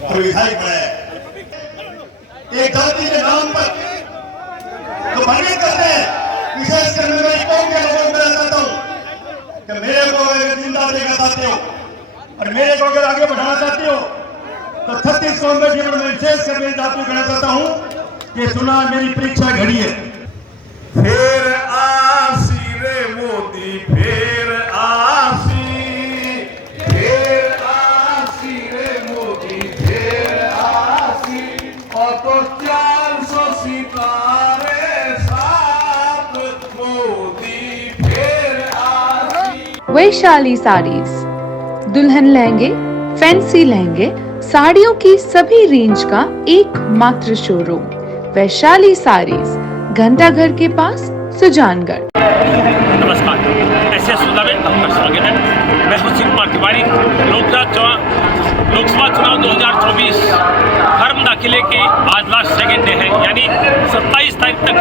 और विधायक बनाया। एक जाति के नाम पर जो भ्रमित करते हैं, विशेषकर मैं कौम के लोगों को बताता हूँ कि मेरे को अगर जिंदा देखना चाहते हो और मेरे को अगर आगे बढ़ाना चाहते हो तो 36 कौम में जीवन में विशेषकर मेरी जाति को कहना चाहता हूँ कि सुना मेरी परीक्षा घड़ी है। फिर आसी रे मोदी, फिर आसी रे मोदी, फिर आसी और तो 400 सितारे साथ मोदी फिर आसी। वैशाली साड़ीज, दुल्हन लहंगे, फैंसी लहंगे, साड़ियों की सभी रेंज का एकमात्र शोरूम वैशाली साड़ीज, घंटाघर के पास, सुजानगढ़। नमस्कार, ऐसे सुधा में आपका स्वागत है। मैं सुशील कुमार तिवारी। लोकसभा चुनाव 2024 फॉर्म दाखिले के आज लास्ट सेकेंड डे है, यानी 27 तारीख तक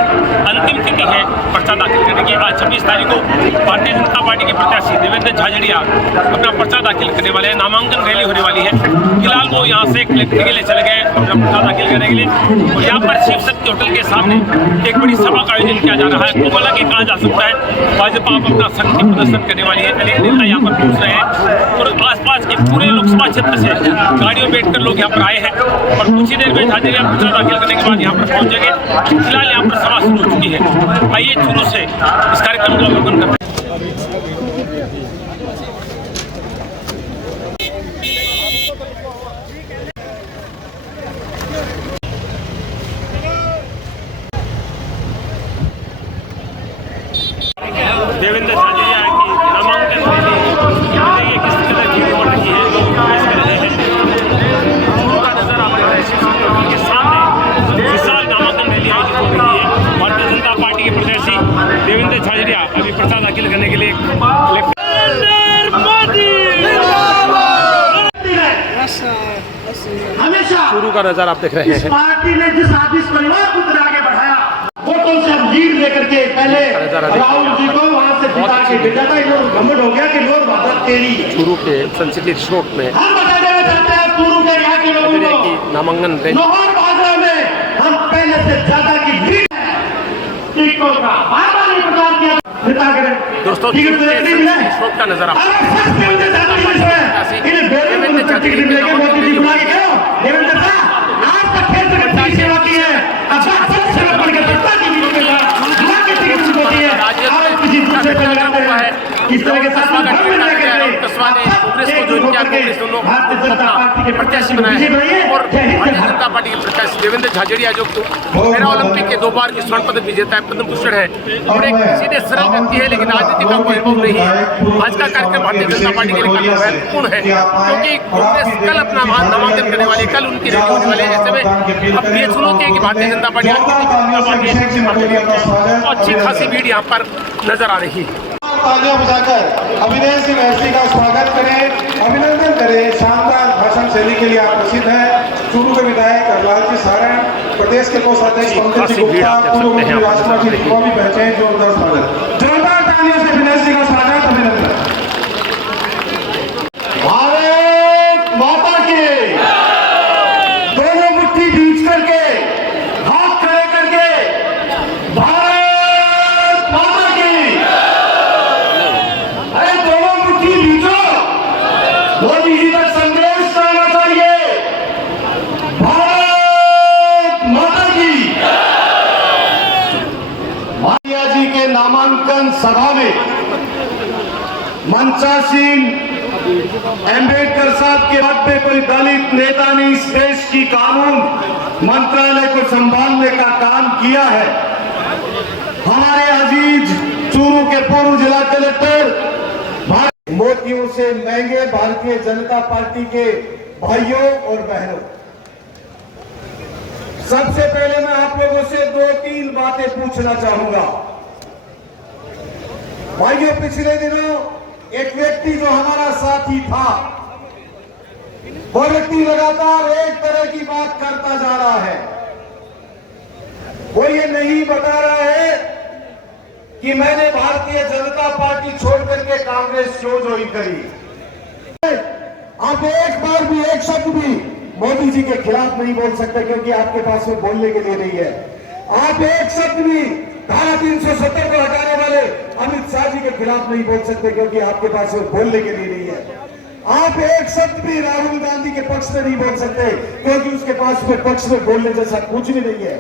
अंतिम तिथि है पर्चा दाखिल करने की। आज 26 तारीख को भारतीय जनता पार्टी के प्रत्याशी देवेंद्र झाझड़िया अपना पर्चा दाखिल करने वाले हैं। नामांकन रैली होने वाली है। फिलहाल वो यहाँ से कलेक्टर के लिए चले गए अपना पर्चा दाखिल करने के लिए, और यहाँ पर शिव शक्ति होटल के सामने एक बड़ी सभा का आयोजन किया जा रहा है। तो हालांकि कहा जा सकता है भाजपा आप अपना शक्ति प्रदर्शन करने वाली है। अनेक नेता यहाँ पर पहुँच रहे हैं और आसपास के पूरे लोकसभा क्षेत्र से गाड़ियों में बैठकर लोग यहाँ पर आए हैं और कुछ ही देर में झाझड़िया पर्चा दाखिल करने के बाद यहाँ पर पहुँचेंगे। फिलहाल यहाँ पर सभा शुरू हो चुकी है। आइए शुरू से इस कार्यक्रम का अवलोकन करते हैं। देवेंद्र झाझड़िया की नामांकन रैली देखिए किस तरह की हो रही है। लोग प्रवेश कर रहे हैं। चूरू का नजर आप रहे हैं। शिव शक्ति होटल के सामने विशाल नामांकन रैली आयोजित हो रही है। भारतीय जनता पार्टी के प्रत्याशी देवेंद्र झाझड़िया अभी पर्चा दाखिल करने के लिए हमेशा चूरू का नजर आप देख रहे हैं। पार्टी ने जिस आदिश परिवार को आगे बढ़ाया, वोटों से हम लीड लेकर के पहले राहुल जी को वहां से जिता के भेजा था। इन्होंने घमंड हो गया कि लोग भारत तेरी। चूरू के संसदीय रिसोर्ट में हम बता देना चाहते हैं चूरू के यहाँ के लोगों को, नामांकन लाहौर बागरा में हम पहले से ज्यादा की लीड है। टिकटों का बार-बार ये प्रचार किया दोस्तों, रिसोर्ट का नजर आप इस तरह के प्रत्याशी बनाए और भारतीय जनता पार्टी के प्रत्याशी देवेंद्र झाझड़िया जो पैरा ओलंपिक के 2 बार के स्वर्ण पदक विजेता है, पद्म भूषण है और एक सीधे सरल व्यक्ति है, लेकिन राजनीति का कोई अनुभव नहीं है। आज का कार्यक्रम भारतीय जनता पार्टी के लिए काफी महत्वपूर्ण है, क्योंकि कांग्रेस कल अपना नामांकन करने वाली, कल उनकी रैली होने वाली है। ऐसे में अब ये चुनौती है कि भारतीय जनता पार्टी अच्छी खासी भीड़ यहाँ पर नजर आ रही है। तालियां बजाकर अभिनय सिंह ऐसी का स्वागत करें, अभिनंदन करें। शानदार भाषण शैली के लिए आप प्रसिद्ध हैं। चूरू के विधायक हरलाल जी सारण, प्रदेश के कोषाध्यक्ष पंकज जी गुप्ता, पूर्व मंत्री राजकुमार जी रिकवा भी पहुंचे। जोरदार स्वागत, जोरदार तालियों से अभिनय सिंह का स्वागत, अभिनंदन। भारत माता की दोनों मुट्ठी बीच करके हाथ खड़े करके भारत माता की मोदी जी तक संदेश जाना चाहिए। भारत माता की। माया जी के नामांकन सभा में मंचासीन अंबेडकर साहब के बाद पे कोई दलित नेता ने इस देश की कानून मंत्रालय को संभालने का काम किया है। हमारे अजीज चूरू के पूर्व जिला कलेक्टर मोतियों से महंगे भारतीय जनता पार्टी के भाइयों और बहनों, सबसे पहले मैं आप लोगों से 2-3 बातें पूछना चाहूंगा। भाइयों, पिछले दिनों एक व्यक्ति जो हमारा साथी था, वो व्यक्ति लगातार एक तरह की बात करता जा रहा है। वो ये नहीं बता रहा है कि मैंने भारतीय जनता पार्टी छोड़ करके कांग्रेस क्यों ज्वाइन करी। आप एक बार भी एक शब्द भी मोदी जी के खिलाफ नहीं बोल सकते क्योंकि आपके पास में बोलने के लिए नहीं है। आप एक शब्द भी धारा 370 को हटाने वाले अमित शाह जी के खिलाफ नहीं बोल सकते क्योंकि आपके पास में बोलने के लिए नहीं है। आप एक शब्द भी राहुल गांधी के पक्ष में नहीं बोल सकते क्योंकि उसके पास में पक्ष में बोलने जैसा कुछ भी नहीं है।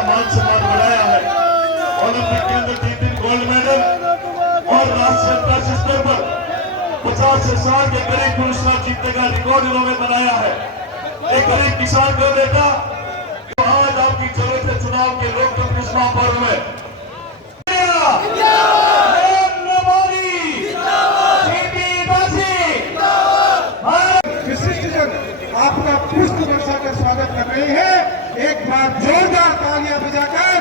मान सम्मान बढ़ाया है। ओलंपिक के अंदर 3 दिन गोल्ड मेडल और राष्ट्रीय अंतर्राष्ट्रीय स्तर पर 50 से 60 के करीब पुरस्कार जीतने का रिकॉर्ड इन्होंने बनाया है। एक गरीब किसान को बेटा आज आपकी जरूरत है चुनाव के लोकतंत्र इस महापर्व में। आपका पुष्प वर्षा का स्वागत कर रहे हैं। एक बार जोरदार तालियां बजाकर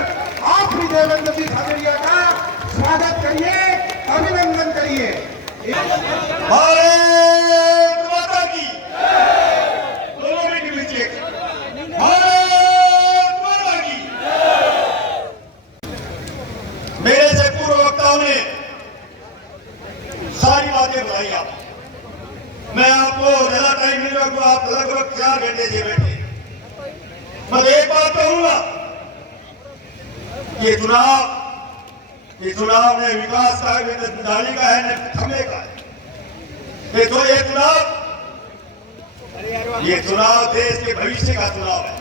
आप भी देवेंद्र जी झाझड़िया का स्वागत करिए, अभिनंदन करिए। भारत माता की दोनों में नीचे भारत माता की। मेरे से पूर्व वक्ताओं ने सारी बातें बताई। आप मैं आपको ज्यादा टाइम नहीं रखूंगा। आप लगभग 4 घंटे से बैठे। मैं एक बात कहूंगा, ये चुनाव ने विकास का है, न डाली का है, न थमे का है। तो ये चुनाव देश के भविष्य का चुनाव है।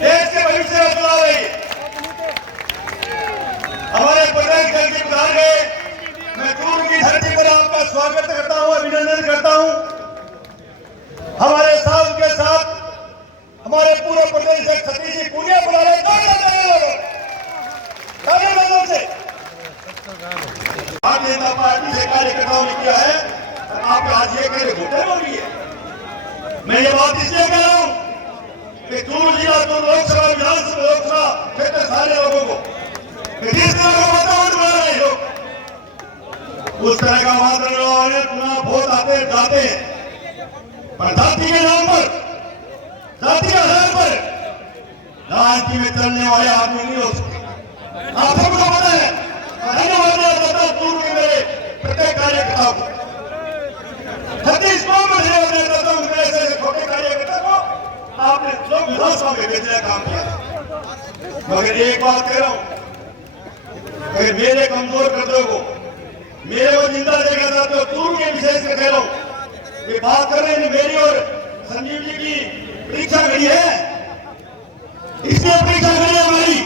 देश के भविष्य का चुनाव है ये। हमारे प्रदेश दल के प्रधान गए, मैं दूर की धरती पर आपका स्वागत करता हूं, अभिनंदन करता हूं। हमारे साथ के साथ हमारे पूरे प्रदेश से सतीश जी पुनिया बुला रहे से भारतीय जनता पार्टी से कार्यकर्ताओं ने किया है। आप आज ये कह रहे घोटे हो रही है। मैं ये बात इसलिए कह रहा हूं कि दूर जिला तो लोकसभा विधानसभा लोकसभा क्षेत्र सारे लोगों को जिस तरह का वातावरण बना रहे हो उस तरह का वातावरण चुनाव बहुत आते जाते हैं, पर जाति के नाम पर, जाति के आधार पर राजनीति में चलने वाले आदमी नहीं हो सकते। आप सबको पता है। धन्यवाद करता हूं पूर्व के मेरे प्रत्येक कार्यकर्ता को। 36 में धन्यवाद करता हूं मेरे से छोटे कार्यकर्ता को। आपने लोग विधानसभा में भेजने का काम किया। मगर एक बात कह रहा हूं, अगर मेरे कमजोर कर्तव्यों को मेरे को जिंदा देखना चाहते हो, पूर्व के विशेष कर कह रहा हूं, ये बात कर रहे हैं मेरी और संजीव जी की परीक्षा करी है। इसलिए परीक्षा करी है हमारी,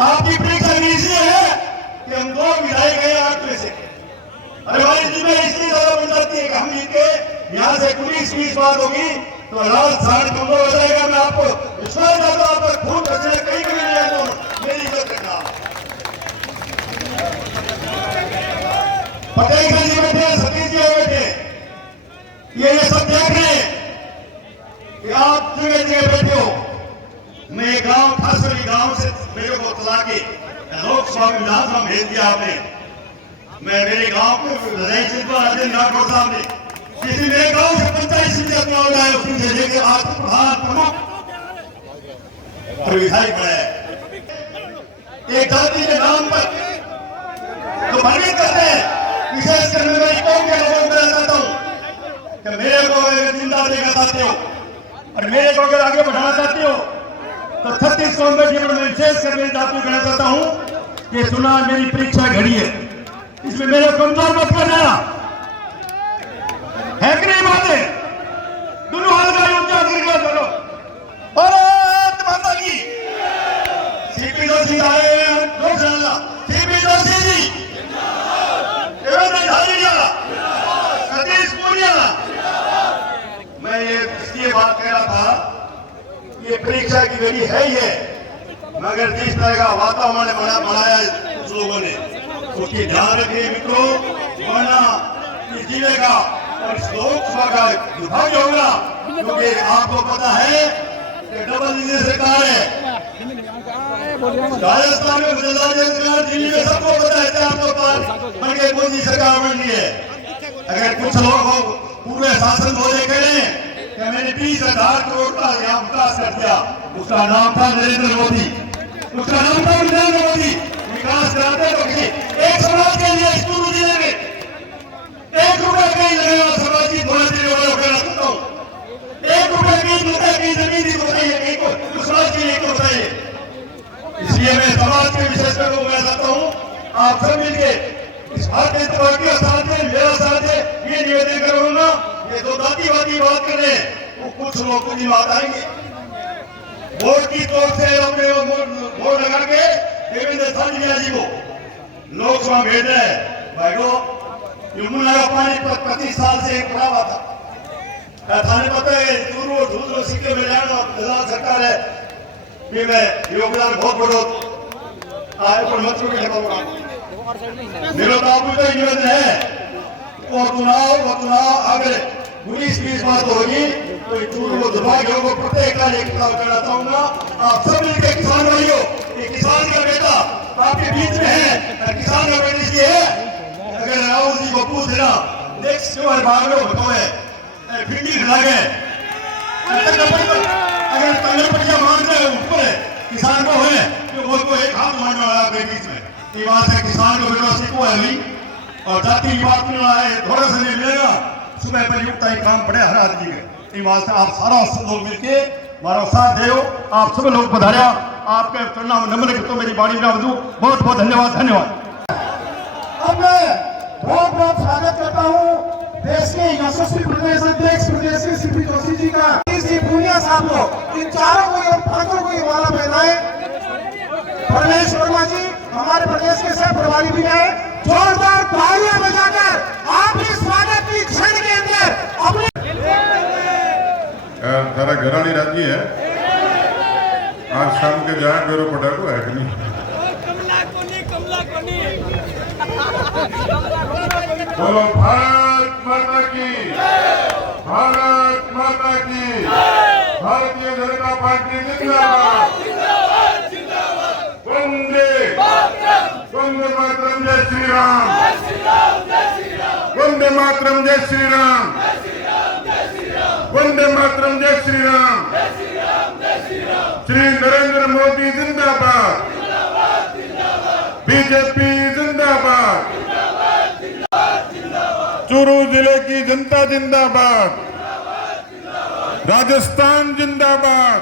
आपकी परीक्षा इसलिए है कि हम 2 विधायक हैं 8 में से। अरे हमारी जिम्मेदारी इसलिए ज्यादा बन जाती है कि हम जीत के यहाँ से 19-20 बात होगी तो लास्ट 60 कमजोर हो जाएगा। मैं आपको विश्वास करता हूं, आपका खून बचने कहीं भी नहीं है तो मेरी इज्जत करना। पटेल जी बैठे, सतीश जी बैठे, ये सब देख रहे हैं कि आप जगह जगह बैठे हो। मैं गांव खासकर गांव से मेरे को तला के लोकसभा में विधानसभा भेज दिया आपने। मैं मेरे गांव के राजेंद्र राठौर साहब ने किसी मेरे गांव से 45 सीटें चुनाव लड़ाए, उसमें से लेकर आज प्रधान प्रमुख और विधायक बनाया। एक जाति के नाम पर जो भ्रमित करते हैं, विशेषकर मैं मेरी कौम के लोगों को बताता हूँ कि मेरे को अगर जिंदा देखना चाहते हो और मेरे को अगर आगे बढ़ाना चाहते हो तो 36 कौम में मैं विशेषकर मेरी जाति को कहना चाहता हूँ कि चुनाव मेरी परीक्षा घड़ी है, इसमें मेरे कमजोर मत कर देना। है कि नहीं बातें? दोनों हाथ का ऊंचा करके बोलो भारत माता की। सीपी जोशी आए हैं लोकसभा, सीपी जोशी जी देवेंद्र झाझड़िया, सतीश पूनिया। मैं ये इसलिए बात कह रहा था, ये परीक्षा की घड़ी है ही है, मगर जिस तरह का वातावरण बनाया कुछ लोगों ने उसकी ध्यान रखिए मित्रों, वरना ये जीवेगा और इस लोकसभा का दुर्भाग्य होगा, क्योंकि आपको पता है कि डबल इंजन सरकार है। राजस्थान में सरकार, दिल्ली में सबको पता है कि आपको बन के मोदी सरकार बन रही है। अगर कुछ लोग पूरे शासन बोले करें कि मैंने 20,000 करोड़ का यहाँ विकास कर दिया, उसका नाम था नरेंद्र मोदी, उसका नाम था नरेंद्र मोदी। विकास कराते तो एक समाज के लिए चूरू जिले में 1 रुपया कहीं लगेगा, समाज की धोने देने वालों को कहना चाहता हूँ, 1 रुपया की जमीन दी बताइए, समाज के लिए क्यों चाहिए? इसलिए मैं समाज के विशेषकर को मैं चाहता हूँ, आप सब मिलकर इस भारतीय जनता पार्टी का साथ है, मेरा साथ है, ये निवेदन करूंगा। ये जो जातिवादी बात कर रहे हैं वो कुछ लोग कुछ बात आएंगे, वोट की तौर से अपने वोट लगा के देवेंद्र झाझड़िया जी को लोकसभा भेज रहे हैं। भाई को यमुना का पानी 25 साल से पड़ा हुआ था, थाने पता है चूरू और दूसरों सिक्के में जाना सरकार है, ये मैं योगदान बहुत बड़ो आए पर मत रुके मेरा तो आपको का निवेदन है। और चुनाव अगर 19-20 बात होगी तो चूरू को दुर्भाग्य को प्रत्येक कार्य करना चाहूंगा। आप सब मिलकर किसान भाइयों, ये किसान का बेटा आपके बीच में है, किसान का बेटा इसलिए है, अगर राहुल जी को पूछ लेना नेक्स्ट क्यों भाग बताओ भिंडी खिला गए, अगर तंगड़पटिया मांग रहे ऊपर किसान को है तो वो को एक हाथ मारने वाला आपके बीच में ये बात है। किसान को बेटा सीखो है नहीं और जाति की बात में आए थोड़ा सा नहीं मिलेगा, सुबह पर युक्त काम पड़े हर आदमी के। ये बात से आप सारा लोग मिलके हमारा साथ दे, आप सब लोग पधारिया, आपके चरणों में नमन करते मेरी बाणी में बंधु बहुत बहुत धन्यवाद। धन्यवाद। अब मैं बहुत बहुत स्वागत करता हूँ देश के यशस्वी प्रदेश अध्यक्ष प्रदेश के सीपी जोशी जी का, श्री पूनिया साहब को, इन चारों को और 5 को ये माला पहनाए। परमेश वर्मा जी हमारे प्रदेश के सह प्रभारी भी हैं, जोरदार तालियां बजाकर आपके स्वागत की क्षण के अंदर अपने तारा घरानी राजी है, आज शाम के जाए मेरो पटाखो है कि नहीं? बोलो भारत माता की, भारत माता की, भारतीय जनता पार्टी जिंदाबाद, वंदे वंदे मातरम, जय श्री राम, वंदे मातरम, जय श्री राम, वंदे मातरम, जय श्री राम, श्री नरेंद्र मोदी जिंदाबाद, बीजेपी जिंदाबाद, चूरू जिले की जनता जिंदाबाद, राजस्थान जिंदाबाद,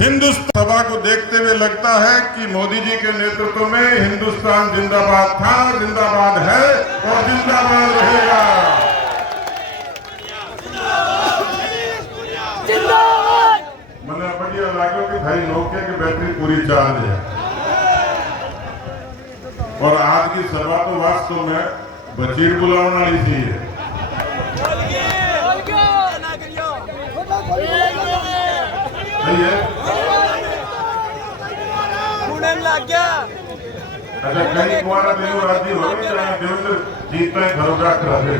हिंदुस्तान। सभा को देखते हुए लगता है कि मोदी जी के नेतृत्व में हिंदुस्तान जिंदाबाद था, जिंदाबाद है और जिंदाबाद रहेगा। मैंने बढ़िया लागो कि भाई नोकिया की बैटरी पूरी चार्ज है। और आज की सभा तो वास्तव में बचीर बुलाने वाली थी। अच्छा कहीं कुमारा देव राजी हो गई, देवेंद्र जीत में घरों का करा दे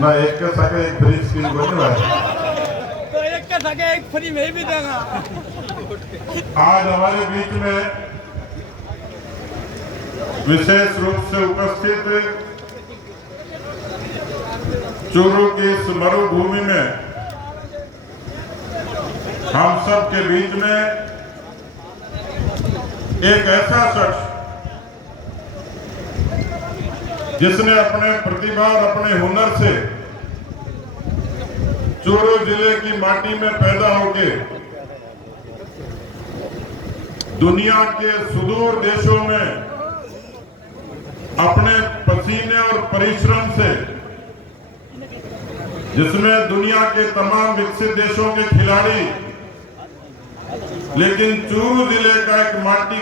ना, एक के सके एक फ्री स्कीम बनने तो एक के सके एक फ्री में भी देगा। आज हमारे बीच में विशेष रूप से उपस्थित चूरू की इस मरुभूमि में हम सब के बीच में एक ऐसा शख्स जिसने अपने प्रतिभा और अपने हुनर से चूरू जिले की माटी में पैदा होके दुनिया के सुदूर देशों में अपने पसीने और परिश्रम से, जिसमें दुनिया के तमाम विकसित देशों के खिलाड़ी, लेकिन चूरू जिले का एक माटी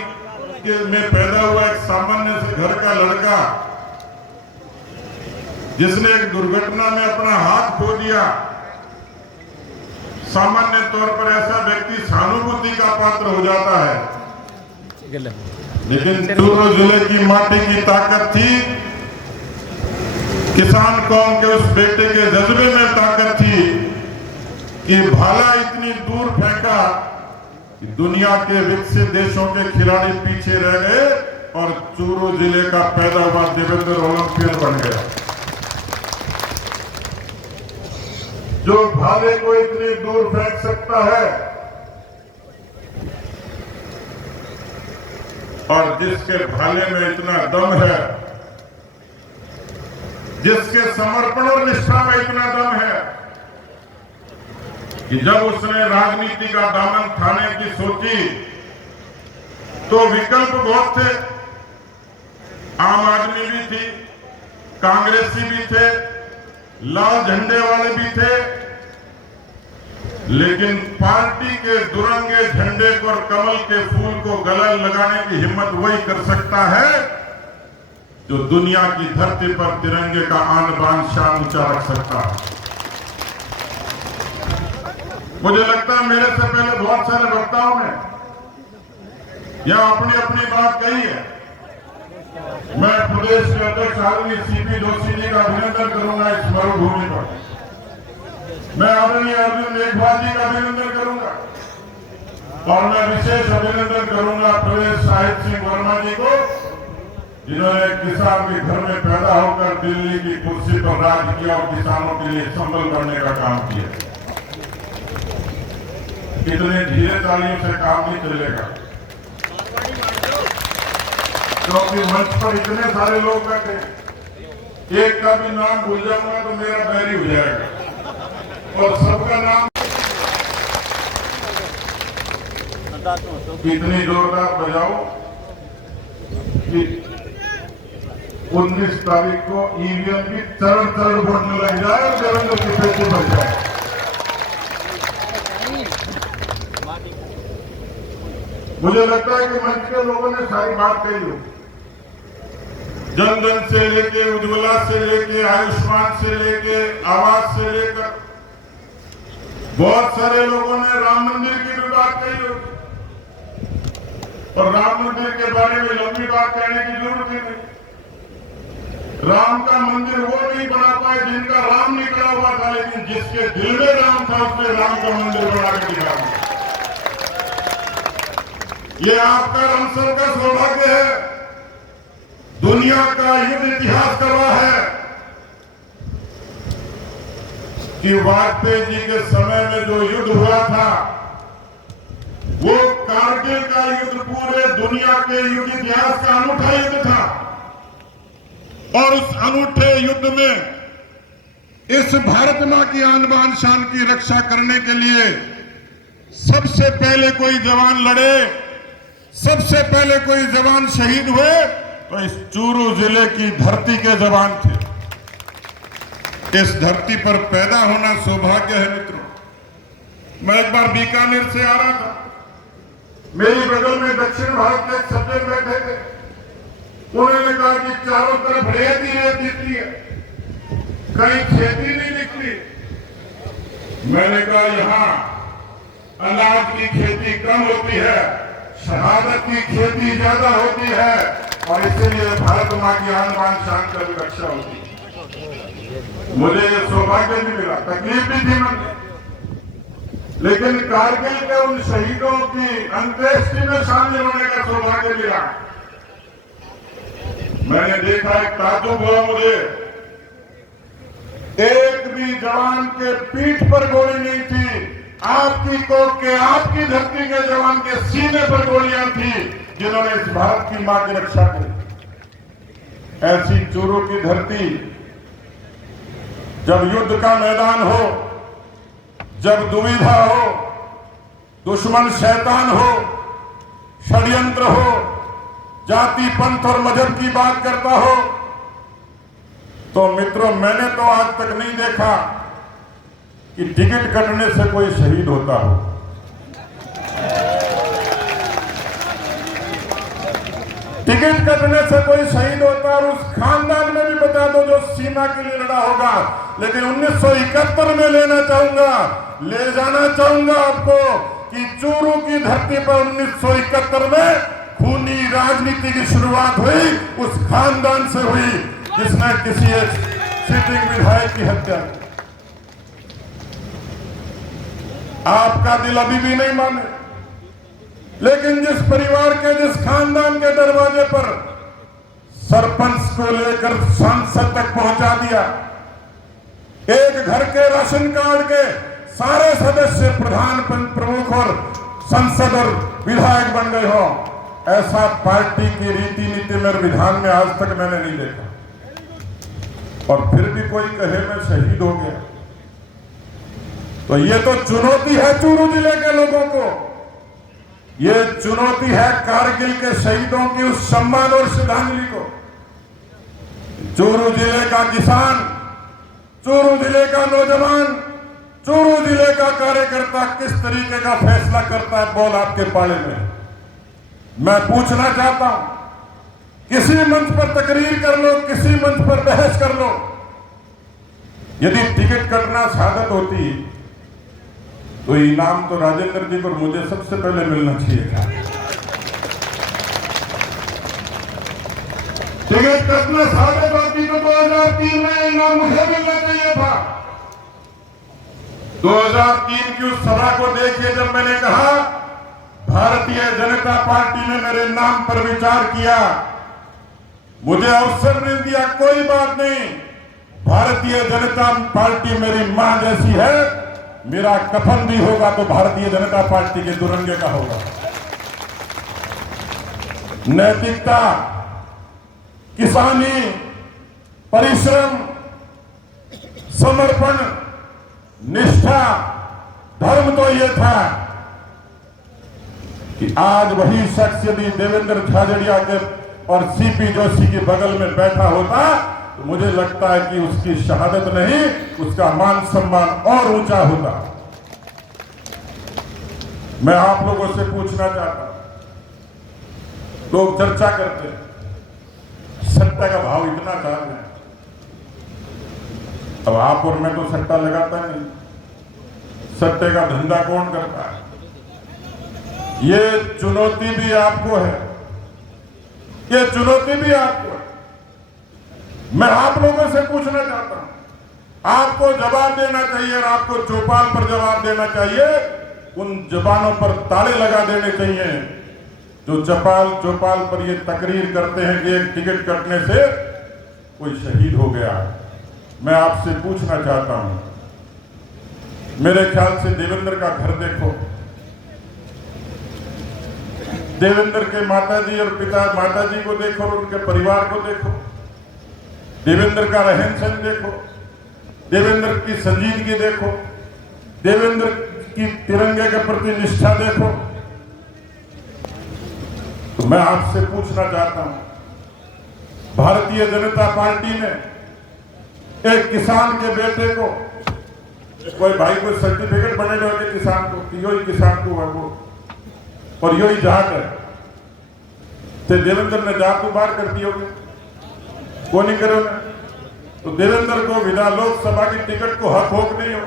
में पैदा हुआ एक सामान्य से घर का लड़का जिसने एक दुर्घटना में अपना हाथ खो दिया। सामान्य तौर पर ऐसा व्यक्ति सहानुभूति का पात्र हो जाता है, लेकिन चूरू जिले की माटी की ताकत थी, किसान कौम के उस बेटे के जज्बे में ताकत थी कि भाला इतनी दूर फेंका कि दुनिया के विकसित देशों के खिलाड़ी पीछे रह गए और चूरू जिले का पैदा हुआ देवेंद्र ओलंपियन बन गया। जो भाले को इतनी दूर फेंक सकता है और जिसके भाले में इतना दम है, जिसके समर्पण और निष्ठा में इतना दम है कि जब उसने राजनीति का दामन थाने की सोची तो विकल्प बहुत थे। आम आदमी भी थी, कांग्रेसी भी थे, लाल झंडे वाले भी थे, लेकिन पार्टी के दुरंगे झंडे को और कमल के फूल को गले लगाने की हिम्मत वही कर सकता है जो दुनिया की धरती पर तिरंगे का आन बान शान ऊंचा रख सकता है। मुझे लगता है मेरे से पहले बहुत सारे वक्ताओं ने यह अपनी अपनी बात कही है। मैं प्रदेश के अध्यक्ष आदरणीय सीपी जोशी जी का अभिनंदन करूंगा इस मरुभूमि पर। मैं आदरणीय अर्जुन मेघवाल जी का अभिनंदन करूंगा और मैं विशेष अभिनंदन करूंगा प्रवेश साहिब सिंह वर्मा जी को, जिन्होंने किसान के घर में पैदा होकर दिल्ली की कुर्सी पर राज किया और किसानों के लिए संबल करने का काम किया। इतने धीरे तालियों से काम नहीं चलेगा, क्योंकि मंच पर इतने सारे लोग बैठे, एक का भी नाम भूल जाऊंगा तो मेरा बैरी हो जाएगा और सबका नाम। इतनी जोरदार बजाओ कि 19 तारीख को ईवीएम की चरण चरण बढ़ने लग जाए और देवेंद्र की पेटी बन जाए। मुझे लगता है कि मंच के लोगों ने सारी बात कही हो। जनधन से लेके, उज्ज्वला से लेके, आयुष्मान से लेके, आवास से लेकर बहुत सारे लोगों ने राम मंदिर की भी बात कही हो और राम मंदिर के बारे में लंबी बात कहने की जरूरत ही नहीं। राम का मंदिर वो नहीं बना पाए जिनका राम नहीं खड़ा हुआ था, लेकिन जिसके दिल में राम था उसने राम का मंदिर बना के दिखाया। ये आपका हम सबका सौभाग्य है। दुनिया का युद्ध इतिहास करवा है कि वाजपेयी जी के समय में जो युद्ध हुआ था वो कारगिल का युद्ध पूरे दुनिया के युद्ध इतिहास का अनूठा युद्ध था और उस अनूठे युद्ध में इस भारत मां की आन बान शान की रक्षा करने के लिए सबसे पहले कोई जवान लड़े, सबसे पहले कोई जवान शहीद हुए तो इस चूरू जिले की धरती के जवान थे। इस धरती पर पैदा होना सौभाग्य है मित्रों। मैं एक बार बीकानेर से आ रहा था, मेरी बगल में दक्षिण भारत के एक सज्जन बैठे थे। उन्होंने कहा कि चारों तरफ रेत ही रेत दिखती है, कहीं खेती नहीं दिखती। मैंने कहा यहाँ अनाज की खेती कम होती है, शहादत की खेती ज्यादा होती है और इसीलिए भारत मां की आन बान शान की रक्षा होती है। मुझे ये सौभाग्य भी मिला, तकलीफ भी थी मन में, लेकिन कारगिल के उन शहीदों की अंत्येष्टि में शामिल होने का सौभाग्य मिला। मैंने देखा, एक ताज्जुब हुआ मुझे, एक भी जवान के पीठ पर गोली नहीं थी। आपकी कोख के, आपकी धरती के जवान के सीने पर गोलियां थी, जिन्होंने इस भारत की मां की रक्षा की। ऐसी चूरू की धरती, जब युद्ध का मैदान हो, जब दुविधा हो, दुश्मन शैतान हो, षड्यंत्र हो, जाति पंथ और मजहब की बात करता हो, तो मित्रों मैंने तो आज तक नहीं देखा कि टिकट कटने से कोई शहीद होता हो। टिकट कटने से कोई शहीद होता और उस खानदान में भी बता दो जो सीमा के लिए लड़ा होगा। लेकिन 1971 में ले जाना चाहूंगा आपको कि चूरू की धरती पर 1971 में खूनी राजनीति की शुरुआत हुई, उस खानदान से हुई जिसने किसी एक सिटिंग विधायक की हत्या की। आपका दिल अभी भी नहीं माने, लेकिन जिस परिवार के, जिस खानदान के दरवाजे पर सरपंच को लेकर सांसद तक पहुंचा दिया, एक घर के राशन कार्ड के सारे सदस्य प्रधान, प्रमुख और संसद और विधायक बन गए हो, ऐसा पार्टी की रीति नीति में, विधान में आज तक मैंने नहीं देखा। और फिर भी कोई कहे मैं शहीद हो गया, तो ये तो चुनौती है चूरू जिले के लोगों को, ये चुनौती है कारगिल के शहीदों की उस सम्मान और श्रद्धांजलि को। चूरू जिले का किसान, चूरू जिले का नौजवान, चूरू जिले का कार्यकर्ता किस तरीके का फैसला करता है बॉल आपके पाले में। मैं पूछना चाहता हूं, किसी मंच पर तकरीर कर लो, किसी मंच पर बहस कर लो, यदि टिकट कटना शहादत होती तो इनाम तो राजेंद्र जी को मुझे सबसे पहले मिलना चाहिए था। टिकट कटना शहादत होती तो 2003 में इनाम मुझे मिलना चाहिए था। 2003 की उस सभा को देखिए, जब मैंने कहा भारतीय जनता पार्टी ने मेरे नाम पर विचार किया, मुझे अवसर नहीं दिया, कोई बात नहीं, भारतीय जनता पार्टी मेरी मां जैसी है, मेरा कफन भी होगा तो भारतीय जनता पार्टी के दुरंगे का होगा। नैतिकता, किसानी, परिश्रम, समर्पण, निष्ठा, धर्म तो यह था कि आज वही शख्स यदि देवेंद्र झाझड़िया के और सीपी जोशी के बगल में बैठा होता तो मुझे लगता है कि उसकी शहादत नहीं, उसका मान सम्मान और ऊंचा होता। मैं आप लोगों से पूछना चाहता हूं, लोग चर्चा करते हैं सट्टा का भाव इतना कम है, अब आप और मैं तो सट्टा लगाता नहीं, सट्टे का धंधा कौन करता है? ये चुनौती भी आपको है, ये चुनौती भी आपको है। मैं आप लोगों से पूछना चाहता हूं, आपको जवाब देना चाहिए और आपको चौपाल पर जवाब देना चाहिए, उन जबानों पर ताले लगा देने चाहिए जो चौपाल पर ये तकरीर करते हैं कि एक टिकट कटने से कोई शहीद हो गया। मैं आपसे पूछना चाहता हूं, मेरे ख्याल से देवेंद्र का घर देखो, देवेंद्र के माताजी और माताजी को देखो और उनके परिवार को देखो, देवेंद्र का रहन सहन देखो, देवेंद्र की संजीदगी देखो, देवेंद्र की तिरंगे के प्रति निष्ठा देखो। तो मैं आपसे पूछना चाहता हूं, भारतीय जनता पार्टी ने एक किसान के बेटे को, कोई भाई को सर्टिफिकेट बने हुए किसान को, यो किसान को वो और यो ही जाट है, तो देवेंद्र ने जात को बाहर कर दी होगी, को नहीं करो ना। तो देवेंद्र को विधान लोकसभा की टिकट को हक होक नहीं हो,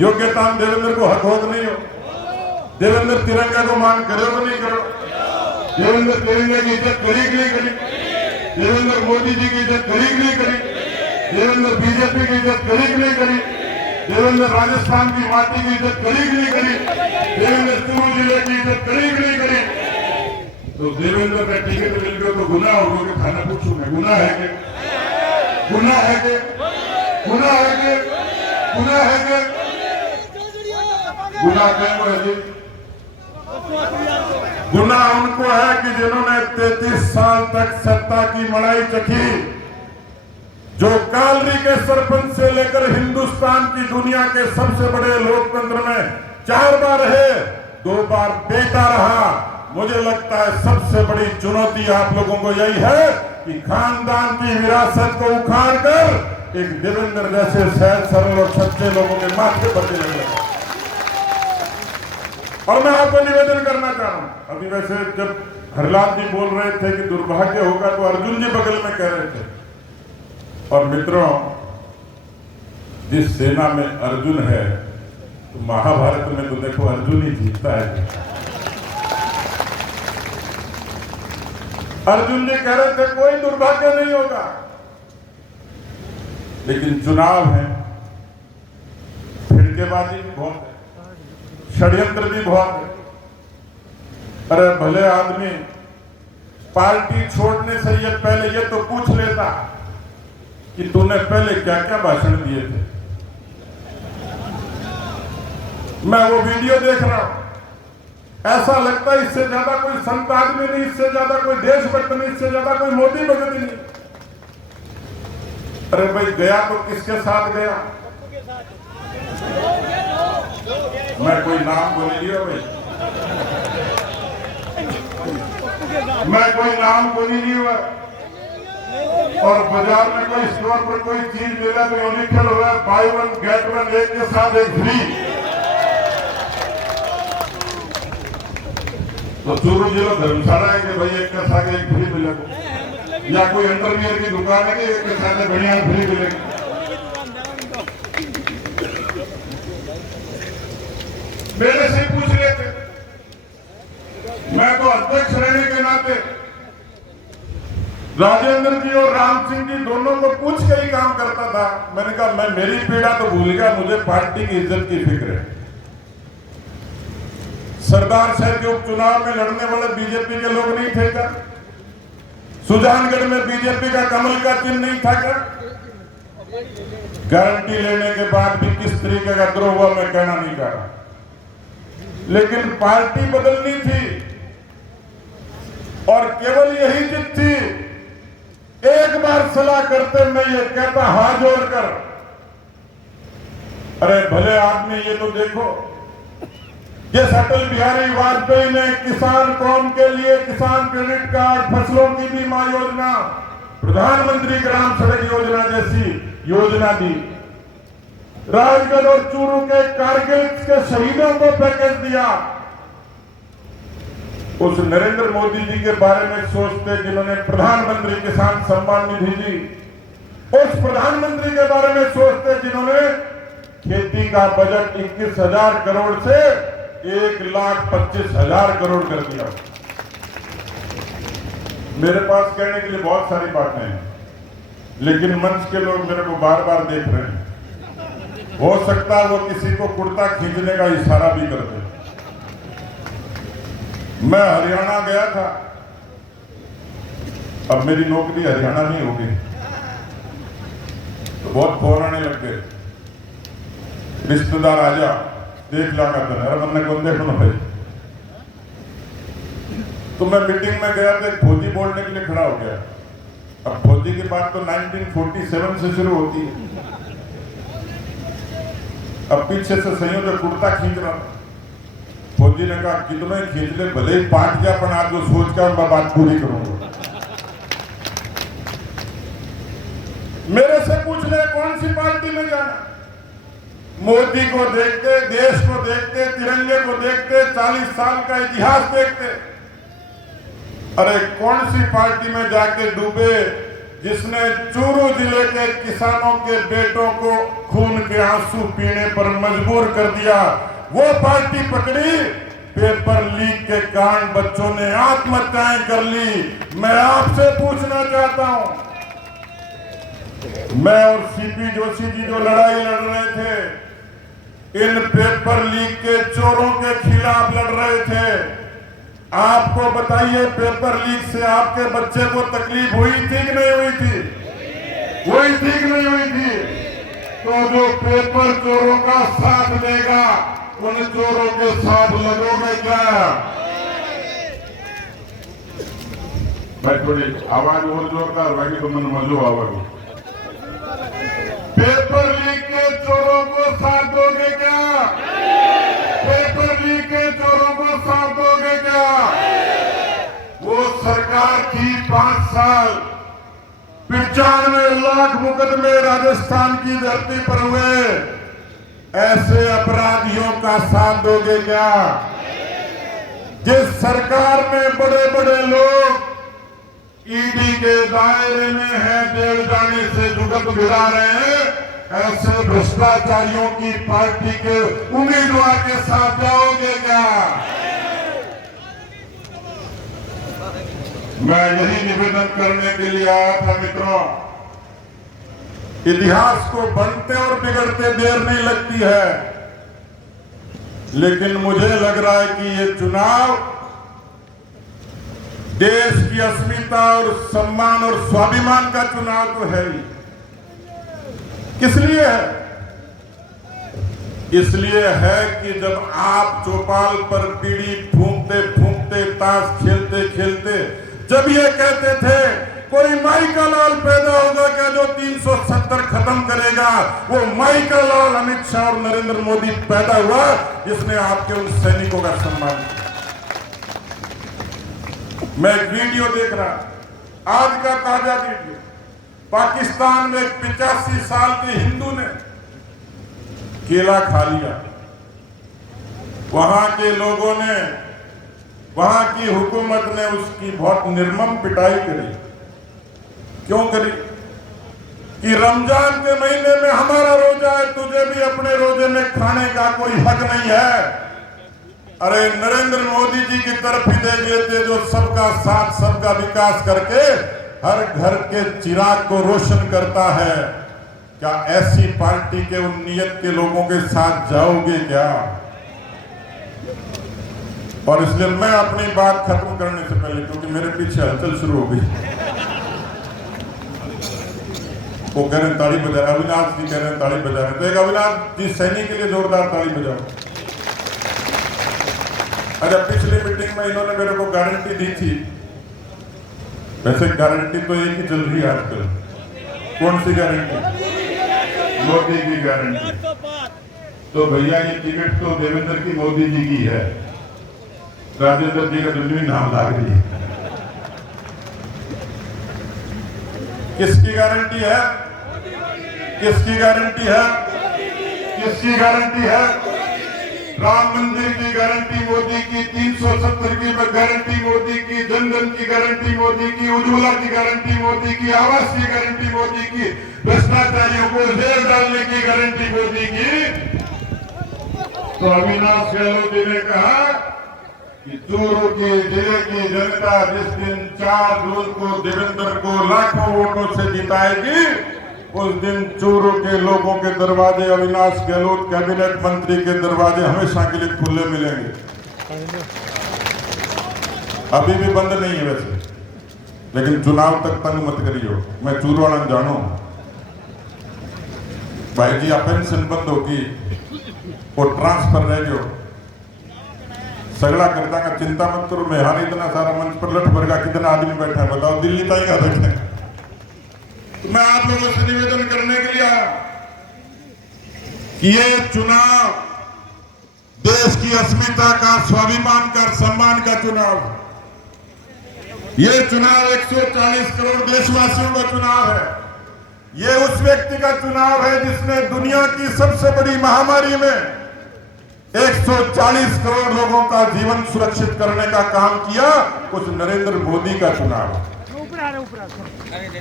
योग्यता देवेंद्र को हक होक नहीं हो। देवेंद्र तिरंगा को मान करो तो नहीं करो, देवेंद्र तिरंगे की इज्जत करी कि नहीं करी, देवेंद्र मोदी जी की इज्जत करी कि नहीं करी, देवेंद्र बीजेपी की इज्जत करी कि नहीं करी, देवेंद्र राजस्थान की माटी की इज्जत करी कि नहीं करी, देवेंद्र चूरू जिले की इज्जत करी कि नहीं करी। तो देवेंद्र का टिकट मिल गया तो गुनाह हो गया, खाना पूछूंगा गुनाह है कि गुनाह है कि गुनाह है कि गुनाह कौन है जी? गुनाह उनको है कि जिन्होंने 33 साल तक सत्ता की मड़ाई चखी, जो कालरी के सरपंच से लेकर हिंदुस्तान की दुनिया के सबसे बड़े लोकतंत्र में 4 बार रहे, 2 बार बेटा रहा। मुझे लगता है सबसे बड़ी चुनौती आप लोगों को यही है कि खानदान की विरासत को उखाड़ कर एक देवेंद्र जैसे सहज सरल और सच्चे लोगों के माथे पर लगे। और मैं आपको निवेदन करना चाह रहा हूं, अभी वैसे जब हरलाल जी बोल रहे थे कि दुर्भाग्य होगा, तो अर्जुन जी बगल में कह रहे थे। और मित्रों, जिस सेना में अर्जुन है, तो महाभारत में तो देखो अर्जुन ही जीतता है। अर्जुन जी कह रहे थे कोई दुर्भाग्य नहीं होगा, लेकिन चुनाव है, फिरकेबाजी भी बहुत है, षड्यंत्र भी बहुत है। अरे भले आदमी पार्टी छोड़ने से ये पहले ये तो पूछ लेता कि तूने पहले क्या क्या भाषण दिए थे। मैं वो वीडियो देख रहा हूं, ऐसा लगता है इससे ज्यादा कोई संत आदमी नहीं, इससे ज्यादा कोई देशभक्त नहीं, इससे ज्यादा कोई मोदी भगत नहीं। अरे भाई गया तो किसके साथ गया? मैं कोई नाम को नहीं लिया भाई, मैं कोई नाम को नहीं लिया। और बाजार में कोई स्टोर पर कोई चीज मिला तो यूं लिखल हुआ है बाय 1 गेट 1 एक के साथ एक फ्री। तो चूरू जिला धर्मशाला है कि भाई एक के साथ एक फ्री मिलेगा, या कोई अंडरवियर की दुकान है कि एक के साथ बढ़िया फ्री मिलेगी। मेरे से पूछ रहे थे, मैं तो अध्यक्ष रहने के नाते राजेंद्र जी और राम सिंह जी दोनों को पूछ के ही काम करता था। मैंने कहा मैं मेरी पीड़ा तो भूल गया, मुझे पार्टी की इज्जत की फिक्र है। सरदार साहब के उपचुनाव में लड़ने वाले बीजेपी के लोग नहीं थे क्या? सुजानगढ़ में बीजेपी का कमल का चिन्ह नहीं था क्या? गारंटी लेने के बाद भी किस तरीके का द्रोह हुआ मैं कहना नहीं चाह रहा, लेकिन पार्टी बदलनी थी और केवल यही जिद थी। एक बार सलाह करते मैं ये कहता हाथ जोड़कर, अरे भले आदमी ये तो देखो, जिस अटल बिहारी वाजपेयी ने किसान कौम के लिए किसान क्रेडिट कार्ड, फसलों की बीमा योजना, प्रधानमंत्री ग्राम सड़क योजना जैसी योजना दी, राजगढ़ और चूरू के कारगिल के शहीदों को पैकेज दिया, उस नरेंद्र मोदी जी के बारे में सोचते जिन्होंने प्रधानमंत्री किसान सम्मान निधि दी, उस प्रधानमंत्री के बारे में सोचते जिन्होंने खेती का बजट 21,000 करोड़ से 1,25,000 करोड़ कर दिया। मेरे पास कहने के लिए बहुत सारी बातें हैं, लेकिन मंच के लोग मेरे को बार बार देख रहे हैं। हो सकता है वो किसी को कुर्ता खींचने का इशारा भी कर दे। मैं हरियाणा गया था, अब मेरी नौकरी हरियाणा में होगी, तो बहुत फोन आने लग गए, रिश्तेदार आ जा देख ला करते हैं। अरे मैंने कौन देखो ना भाई। तो मैं मीटिंग में गया तो एक फौजी बोलने के लिए खड़ा हो गया। अब फौजी की बात तो 1947 से शुरू होती है। अब पीछे से संयोजक कुर्ता खींच रहा, फौजी ने कहा कि तुम्हें खींच ले, भले ही पाट गया, पर आप जो सोच कर मैं बात पूरी करूंगा। मेरे से पूछ ले कौन सी पार्टी में जाना। मोदी को देखते, देश को देखते, तिरंगे को देखते, 40 साल का इतिहास देखते, अरे कौन सी पार्टी में जाके डूबे जिसने चूरू जिले के किसानों के बेटों को खून के आंसू पीने पर मजबूर कर दिया। वो पार्टी पकड़ी, पेपर लीक के कारण बच्चों ने आत्महत्याएं कर ली। मैं आपसे पूछना चाहता हूं, मैं और सीपी जोशी जी जो लड़ाई लड़ रहे थे, इन पेपर लीक के चोरों के खिलाफ लड़ रहे थे। आपको बताइए, पेपर लीक से आपके बच्चे को तकलीफ हुई थी कि नहीं हुई थी? हुई थी कि नहीं हुई थी? तो जो पेपर चोरों का साथ देगा उन चोरों के साथ लगोगे क्या? भाई थोड़ी आवाज और जोरदार भाई तो मन मजो आवाज। पेपर लीक के चोरों को साथ दोगे क्या? पेपर लीक के चोरों को साथ दोगे क्या? वो सरकार थी 5 साल, 95 लाख मुकदमे राजस्थान की धरती पर हुए, ऐसे अपराधियों का साथ दोगे क्या? जिस सरकार में बड़े बड़े लोग ईडी के दायरे में है, जेल जाने से जुगत गिरा रहे हैं, ऐसे भ्रष्टाचारियों की पार्टी के उम्मीदवार के साथ जाओगे क्या? मैं यही निवेदन करने के लिए आया था मित्रों। इतिहास को बनते और बिगड़ते देर नहीं लगती है, लेकिन मुझे लग रहा है कि ये चुनाव देश की अस्मिता और सम्मान और स्वाभिमान का चुनाव तो है ही। किस लिए है? इसलिए है कि जब आप चौपाल पर बीड़ी फूंकते फूंकते, ताश खेलते खेलते जब ये कहते थे कोई माई का लाल पैदा होगा क्या जो 370 खत्म करेगा, वो माई का लाल अमित शाह और नरेंद्र मोदी पैदा हुआ जिसने आपके उन सैनिकों का सम्मान किया। मैं एक वीडियो देख रहा, आज का ताजा वीडियो, पाकिस्तान में 85 साल के हिंदू ने केला खा लिया। वहां के लोगों ने, वहां की हुकूमत ने उसकी बहुत निर्मम पिटाई करी। क्यों करी? कि रमजान के महीने में हमारा रोजा है, तुझे भी अपने रोजे में खाने का कोई हक नहीं है। अरे नरेंद्र मोदी जी की तरफ ही देख लेते जो सबका साथ सबका विकास करके हर घर के चिराग को रोशन करता है। क्या ऐसी पार्टी के उन नियत के लोगों के साथ जाओगे क्या? और इसलिए मैं अपनी बात खत्म करने से पहले, क्योंकि मेरे पीछे हलचल शुरू हो गई, वो कह रहे ताली बजा रहे, अविनाश जी कह रहे ताली बजा रहे, तो एक अविनाश जी सैनी के लिए जोरदार ताली बजाओ। अच्छा, पिछली मीटिंग में इन्होंने मेरे को गारंटी दी थी, वैसे गारंटी तो एक ही चल रही है आजकल। कौन सी गारंटी? मोदी की गारंटी। तो भैया ये टिकट तो देवेंद्र की मोदी जी की है, राजेंद्र जी का दुनिया नाम लाग रही है। किसकी गारंटी है? किसकी गारंटी है? किसकी गारंटी है? राम मंदिर की गारंटी मोदी की, 370 की गारंटी मोदी की, जन धन की गारंटी मोदी की, उज्ज्वला की गारंटी मोदी की, आवास की गारंटी मोदी की, भ्रष्टाचारियों को जेल डालने की गारंटी मोदी की। तो अविनाश गहलोत जी ने कहा कि चूरू की जिले की जनता जिस दिन 4 जून को देवेंद्र को लाखों वोटों से जिताएगी, उस दिन चूरू के लोगों के दरवाजे अविनाश गहलोत कैबिनेट मंत्री के दरवाजे हमेशा के लिए खुले मिलेंगे। अभी भी बंद नहीं है वैसे, लेकिन चुनाव तक तंग मत करियो। मैं चूरू वाला जानू भाई जी, पेंशन बंद होगी और ट्रांसफर रह गयो, सगड़ा करता का चिंता मत करो। मैं हार इतना सारा मंच पर लठ भरगा कितना आदमी बैठा है बताओ, दिल्ली तक का बैठे। तो मैं आप लोगों से निवेदन करने के लिए आया कि ये चुनाव देश की अस्मिता का, स्वाभिमान का, सम्मान का चुनाव। ये चुनाव 140 करोड़ देशवासियों का चुनाव है। ये उस व्यक्ति का चुनाव है जिसने दुनिया की सबसे बड़ी महामारी में 140 करोड़ लोगों का जीवन सुरक्षित करने का काम किया। उस नरेंद्र मोदी का चुनाव।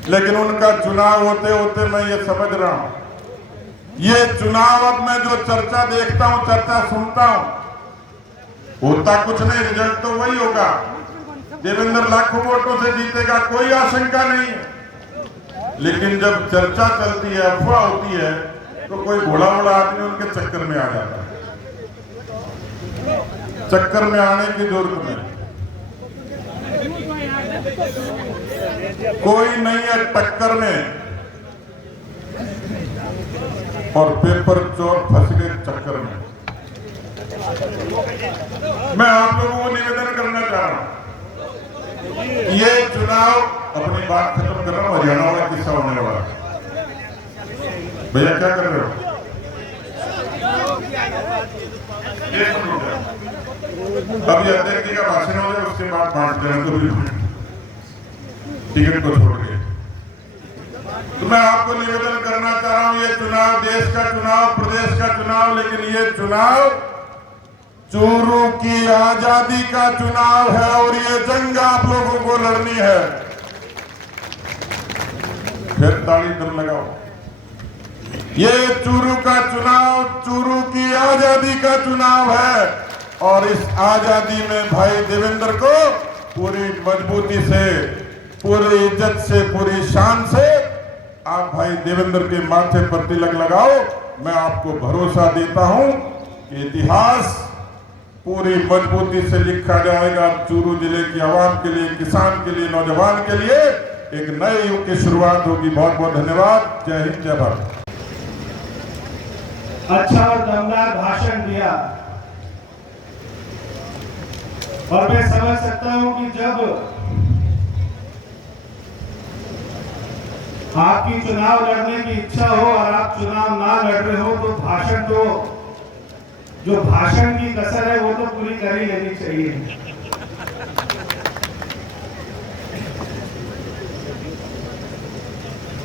लेकिन उनका चुनाव होते होते मैं ये समझ रहा हूं, ये चुनाव अब मैं जो चर्चा देखता हूं, चर्चा सुनता हूं, होता कुछ नहीं, रिजल्ट तो वही होगा। देवेंद्र लाखों वोटों से जीतेगा, कोई आशंका नहीं है। लेकिन जब चर्चा चलती है, अफवाह होती है, तो कोई घोड़ा वोड़ा आदमी उनके चक्कर में आ जाता है। चक्कर में आने की जरूरत नहीं, कोई नहीं है टक्कर में। और पेपर चोर फंस गए चक्कर में। मैं आप लोगों को निवेदन करना चाह रहा हूं, ये चुनाव, अपनी बात खत्म कर रहा हूं, हरियाणा वाला किस्सा होने वाला। भैया क्या कर रहे हो? अभी अध्यक्ष जी का भाषण हो जाए, उसके बाद बांट देना तो टिकट को छोड़ के। तो मैं आपको निवेदन करना चाह रहा हूं, ये चुनाव देश का चुनाव, प्रदेश का चुनाव, लेकिन ये चुनाव चूरू की आजादी का चुनाव है और ये जंग आप लोगों को लड़नी है। फिर ताली दम लगाओ। ये चूरू का चुनाव चूरू की आजादी का चुनाव है और इस आजादी में भाई देवेंद्र को पूरी मजबूती से, पूरी इज्जत से, पूरी शान से आप भाई देवेंद्र के माथे पर तिलक लगाओ। मैं आपको भरोसा देता हूं कि इतिहास पूरी मजबूती से लिखा जाएगा। चूरू जिले की आवाम के लिए, किसान के लिए, नौजवान के लिए एक नए युग की शुरुआत होगी। बहुत बहुत धन्यवाद। जय हिंद, जय भारत। अच्छा और दमदार भाषण दिया और मैं समझ सकता हूं कि जब आपकी चुनाव लड़ने की इच्छा हो और आप चुनाव ना लड़ रहे हो तो भाषण, तो जो भाषण की कसर है वो तो पूरी कर ही लेनी चाहिए।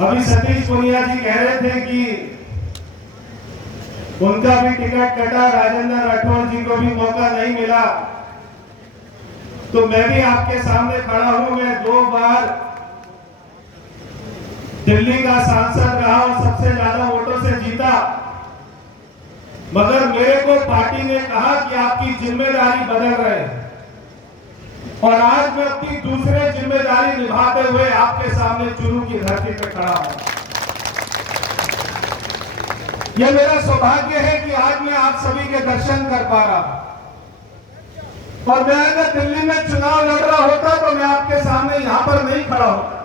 अभी सतीश पुनिया जी कह रहे थे कि उनका भी टिकट कटा, राजेंद्र राठौर जी को भी मौका नहीं मिला। तो मैं भी आपके सामने खड़ा हूं। मैं 2 बार दिल्ली का सांसद रहा और सबसे ज्यादा वोटों से जीता, मगर मेरे को पार्टी ने कहा कि आपकी जिम्मेदारी बदल रहे हैं और आज मैं अपनी दूसरे जिम्मेदारी निभाते हुए आपके सामने चूरू की धरती पर खड़ा हूं। यह मेरा सौभाग्य है कि आज मैं आप सभी के दर्शन कर पा रहा हूं और मैं अगर दिल्ली में चुनाव लड़ रहा होता तो मैं आपके सामने यहां पर नहीं खड़ा होता।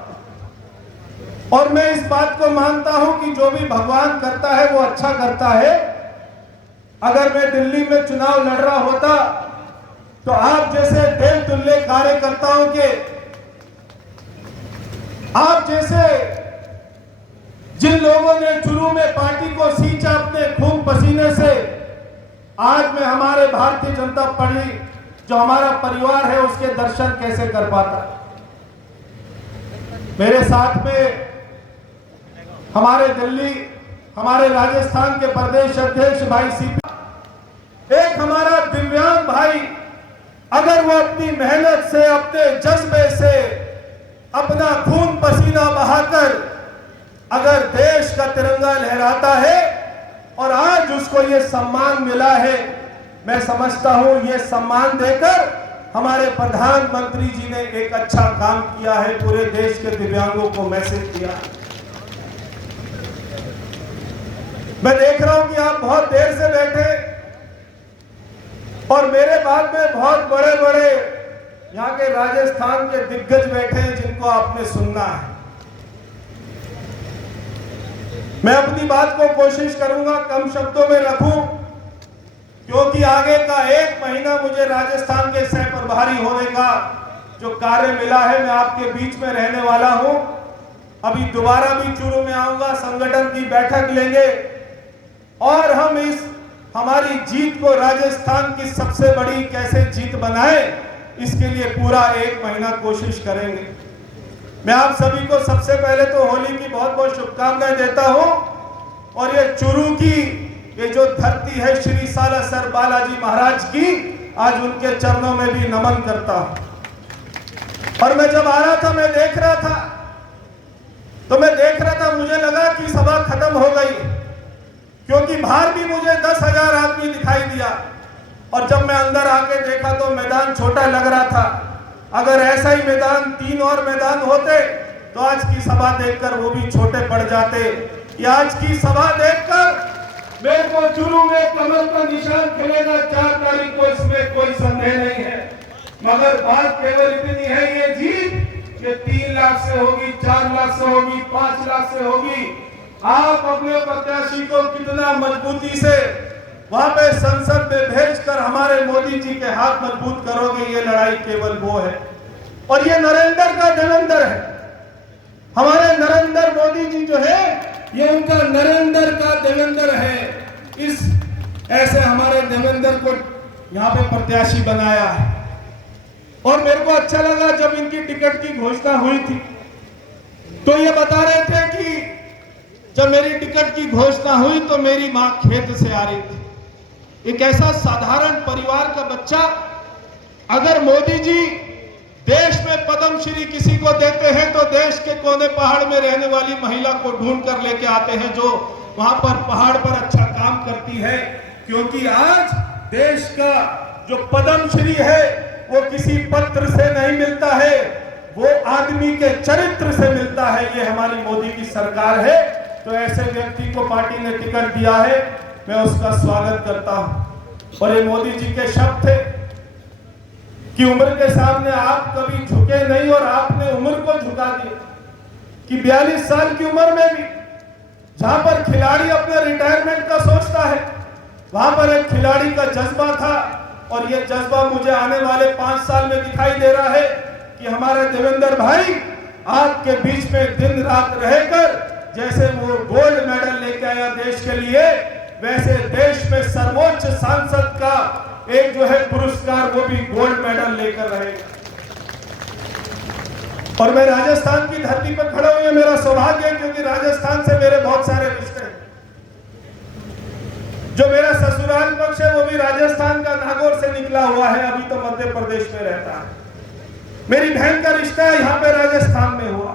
और मैं इस बात को मानता हूं कि जो भी भगवान करता है वो अच्छा करता है। अगर मैं दिल्ली में चुनाव लड़ रहा होता तो आप जैसे देव तुल्य कार्यकर्ताओं के, आप जैसे जिन लोगों ने चूरू में पार्टी को सींचा अपने खून पसीने से, आज मैं हमारे भारतीय जनता पार्टी जो हमारा परिवार है उसके दर्शन कैसे कर पाता। मेरे साथ में हमारे दिल्ली, हमारे राजस्थान के प्रदेश अध्यक्ष भाई सीपी, एक हमारा दिव्यांग भाई, अगर वो अपनी मेहनत से, अपने जज्बे से, अपना खून पसीना बहाकर अगर देश का तिरंगा लहराता है और आज उसको ये सम्मान मिला है, मैं समझता हूं ये सम्मान देकर हमारे प्रधानमंत्री जी ने एक अच्छा काम किया है, पूरे देश के दिव्यांगों को मैसेज दिया। मैं देख रहा हूं कि आप बहुत देर से बैठे और मेरे बाद में बहुत बड़े बड़े यहाँ के राजस्थान के दिग्गज बैठे हैं जिनको आपने सुनना है। मैं अपनी बात को कोशिश करूंगा कम शब्दों में रखूं, क्योंकि आगे का 1 महीना मुझे राजस्थान के सह प्रभारी होने का जो कार्य मिला है, मैं आपके बीच में रहने वाला हूं। अभी दोबारा भी चूरू में आऊंगा, संगठन की बैठक लेंगे और हम इस हमारी जीत को राजस्थान की सबसे बड़ी कैसे जीत बनाए, इसके लिए पूरा 1 महीना कोशिश करेंगे। मैं आप सभी को सबसे पहले तो होली की बहुत बहुत शुभकामनाएं देता हूं और ये चूरू की ये जो धरती है श्री सालासर बालाजी महाराज की, आज उनके चरणों में भी नमन करता हूं। और मैं जब आ रहा था, मैं देख रहा था, मुझे लगा कि सभा खत्म हो गई, क्योंकि बाहर भी मुझे 10,000 आदमी दिखाई दिया और जब मैं अंदर आके देखा तो मैदान छोटा लग रहा था। अगर ऐसा ही मैदान 3 और मैदान होते तो आज की सभा देखकर वो भी छोटे पड़ जाते। ये आज की सभा देखकर मेरे को चूरू में कमर पर निशान खिलेगा 4 तारीख को, इसमें कोई संदेह नहीं है। मगर बात केवल इतनी है, ये जीत ये 3 लाख से होगी, 4 लाख से होगी, 5 लाख से होगी, आप अपने प्रत्याशी को कितना मजबूती से वहां पे संसद में भेजकर हमारे मोदी जी के हाथ मजबूत करोगे, ये लड़ाई केवल वो है। और ये नरेंद्र का देवेंद्र है। हमारे नरेंद्र मोदी जी जो है ये उनका नरेंद्र का देवेंद्र है। इस ऐसे हमारे देवेंद्र को यहाँ पे प्रत्याशी बनाया है। और मेरे को अच्छा लगा जब इनकी टिकट की घोषणा हुई थी तो ये बता रहे थे कि जब मेरी टिकट की घोषणा हुई तो मेरी मां खेत से आ रही थी। एक ऐसा साधारण परिवार का बच्चा, अगर मोदी जी देश में पद्मश्री किसी को देते हैं तो देश के कोने पहाड़ में रहने वाली महिला को ढूंढ कर लेके आते हैं जो वहां पर पहाड़ पर अच्छा काम करती है। क्योंकि आज देश का जो पद्मश्री है वो किसी पत्र से नहीं मिलता है, वो आदमी के चरित्र से मिलता है। ये हमारी मोदी की सरकार है। तो ऐसे व्यक्ति को पार्टी ने टिकट दिया है, मैं उसका स्वागत करता हूं। और ये मोदी जी के शब्द थे कि उम्र के सामने आप कभी झुके नहीं और आपने उम्र को झुका दिया। कि 42 साल की उम्र में भी जहां पर खिलाड़ी अपने रिटायरमेंट का सोचता है, वहां पर एक खिलाड़ी का जज्बा था। और यह जज्बा मुझे आने वाले 5 साल में दिखाई दे रहा है कि हमारे देवेंद्र भाई आपके बीच में दिन रात रहकर जैसे वो गोल्ड मेडल लेके आया देश के लिए, वैसे देश में सर्वोच्च सांसद का एक जो है पुरस्कार वो भी गोल्ड मेडल लेकर रहेगा। और मैं राजस्थान की धरती पर खड़ा हूं, ये मेरा सौभाग्य है क्योंकि राजस्थान से मेरे बहुत सारे रिश्ते हैं। जो मेरा ससुराल पक्ष है वो भी राजस्थान का नागौर से निकला हुआ है, अभी तो मध्य प्रदेश में रहता है। मेरी बहन का रिश्ता यहाँ पे राजस्थान में हुआ।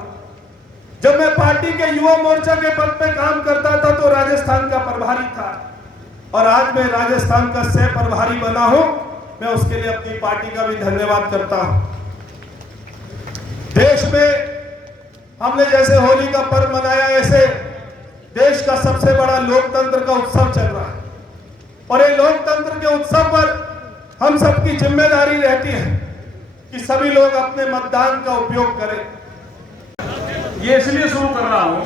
जब मैं पार्टी के युवा मोर्चा के पद पे काम करता था तो राजस्थान का प्रभारी था और आज मैं राजस्थान का सह प्रभारी बना हूं। मैं उसके लिए अपनी पार्टी का भी धन्यवाद करता हूं। देश में हमने जैसे होली का पर्व मनाया, ऐसे देश का सबसे बड़ा लोकतंत्र का उत्सव चल रहा है। और ये लोकतंत्र के उत्सव पर हम सबकी जिम्मेदारी रहती है कि सभी लोग अपने मतदान का उपयोग करें। ये इसलिए शुरू कर रहा हूं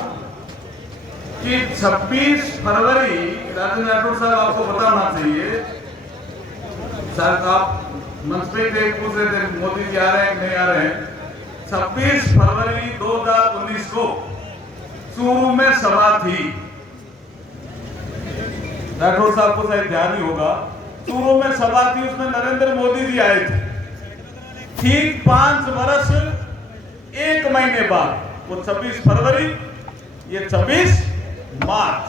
कि 26 फरवरी, राजेंद्र राठौड़ साहब आपको पता होना चाहिए, सर आप मंच पे थे, पूछ रहे थे मोदी जी आ रहे हैं नहीं आ रहे हैं। 26 फरवरी 2019 को चूरू में सभा थी। राठौड़ साहब को शायद ध्यान ही होगा, चूरू में सभा थी, उसमें नरेंद्र मोदी जी आए थे। ठीक 5 वर्ष 1 महीने बाद, वो 26 फरवरी, ये 26 मार्च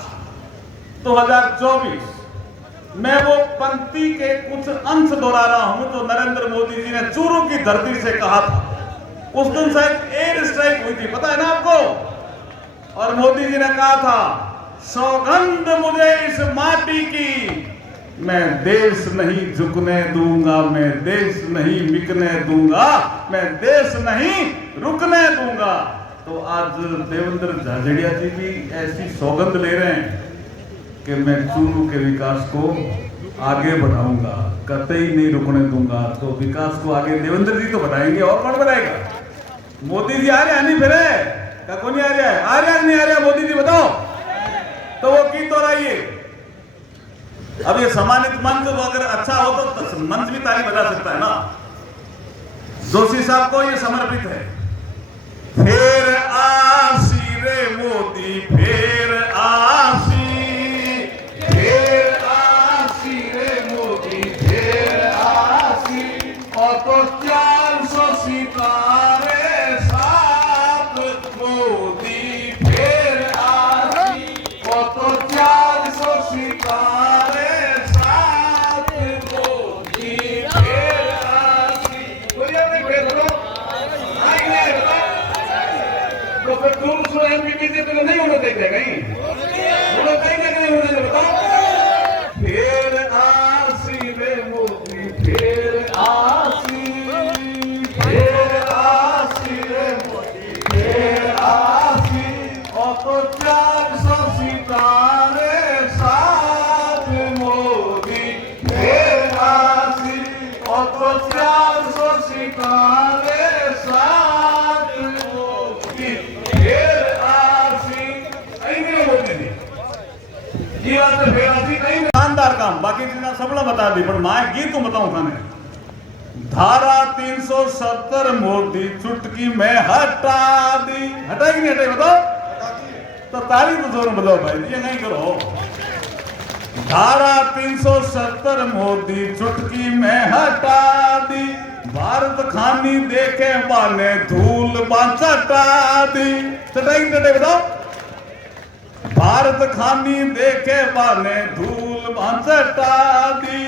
2024, मैं वो पंक्ति के कुछ अंश दोहरा रहा हूं जो नरेंद्र मोदी जी ने चूरू की धरती से कहा था। उस दिन शायद एयर स्ट्राइक हुई थी, पता है ना आपको। और मोदी जी ने कहा था, सौगंध मुझे इस माटी की, मैं देश नहीं झुकने दूंगा, मैं देश नहीं मिटने दूंगा, मैं देश नहीं रुकने दूंगा। तो आज देवेंद्र झाझड़िया जी भी ऐसी सौगंध ले रहे हैं कि मैं चूरू के विकास को आगे बढ़ाऊंगा, कतई नहीं रुकने दूंगा। तो विकास को आगे देवेंद्र जी तो बढ़ाएंगे, और कौन बढ़ाएगा? मोदी जी आ रहे हैं नहीं, फिर क्या कौन नहीं आ रहा है? आ रहा नहीं आ रहा मोदी जी बताओ? तो वो गीत हो रही है। अब ये सम्मानित मंच अगर अच्छा हो तो मंच भी ताली बजा सकता है ना। जोशी साहब को ये समर्पित है। फिर आसी रे मोदी, फिर आसी रे मोदी, फिर आसी, और तो 400 सितारे साथ मोदी, फिर आसी, और तो 400 सितारे साथ मोदी, फिर आसी। बोलिए नहीं फिर तो फिर तुम स्वयं भी बीजेपी को नहीं होने देंगे कहीं। बता दी पर मैं गीत तो बताऊं थाने। धारा 370 मोदी चुटकी में हटा दी, हटाएगी नहीं हटाई बताओ? तो ताली तो जोर बताओ भाई, ये नहीं करो। धारा 370 मोदी चुटकी में हटा दी, भारत खानी देखे बाने धूल चटा दी, चटाई चटे बताओ? भारत खानी देखे बाने धूल चटा दी।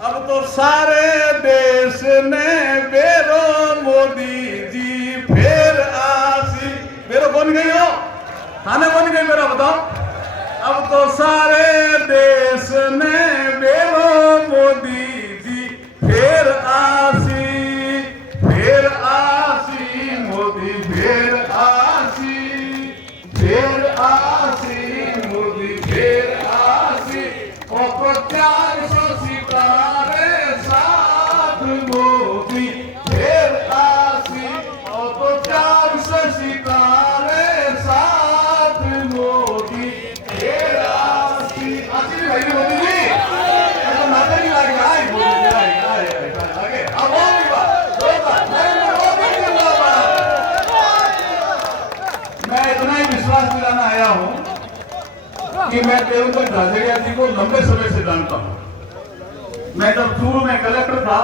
अब तो सारे देश ने बेरो मोदी जी फिर आसी। बेरो कौन गई हो? थाने कौन गई मेरा बताओ? अब तो सारे देश ने बेरो मोदी जी फिर आसी मोदी फिर आसी मोदी फिर आसी। ओ 400 सितारे साथ मोदी फिर आसी। ओ 400 सितारे साथ मोदी फिर आसी। आसी भाई मोदी जी, तो नाते नहीं लग रहा है मोदी जी आगे। अब और भी बात, मैं इतना ही विश्वास दिलाना आया हूं कि मैं देवेंद्र झाझड़िया जी को लंबे समय से जानता हूं। मैं जब शुरू में कलेक्टर था,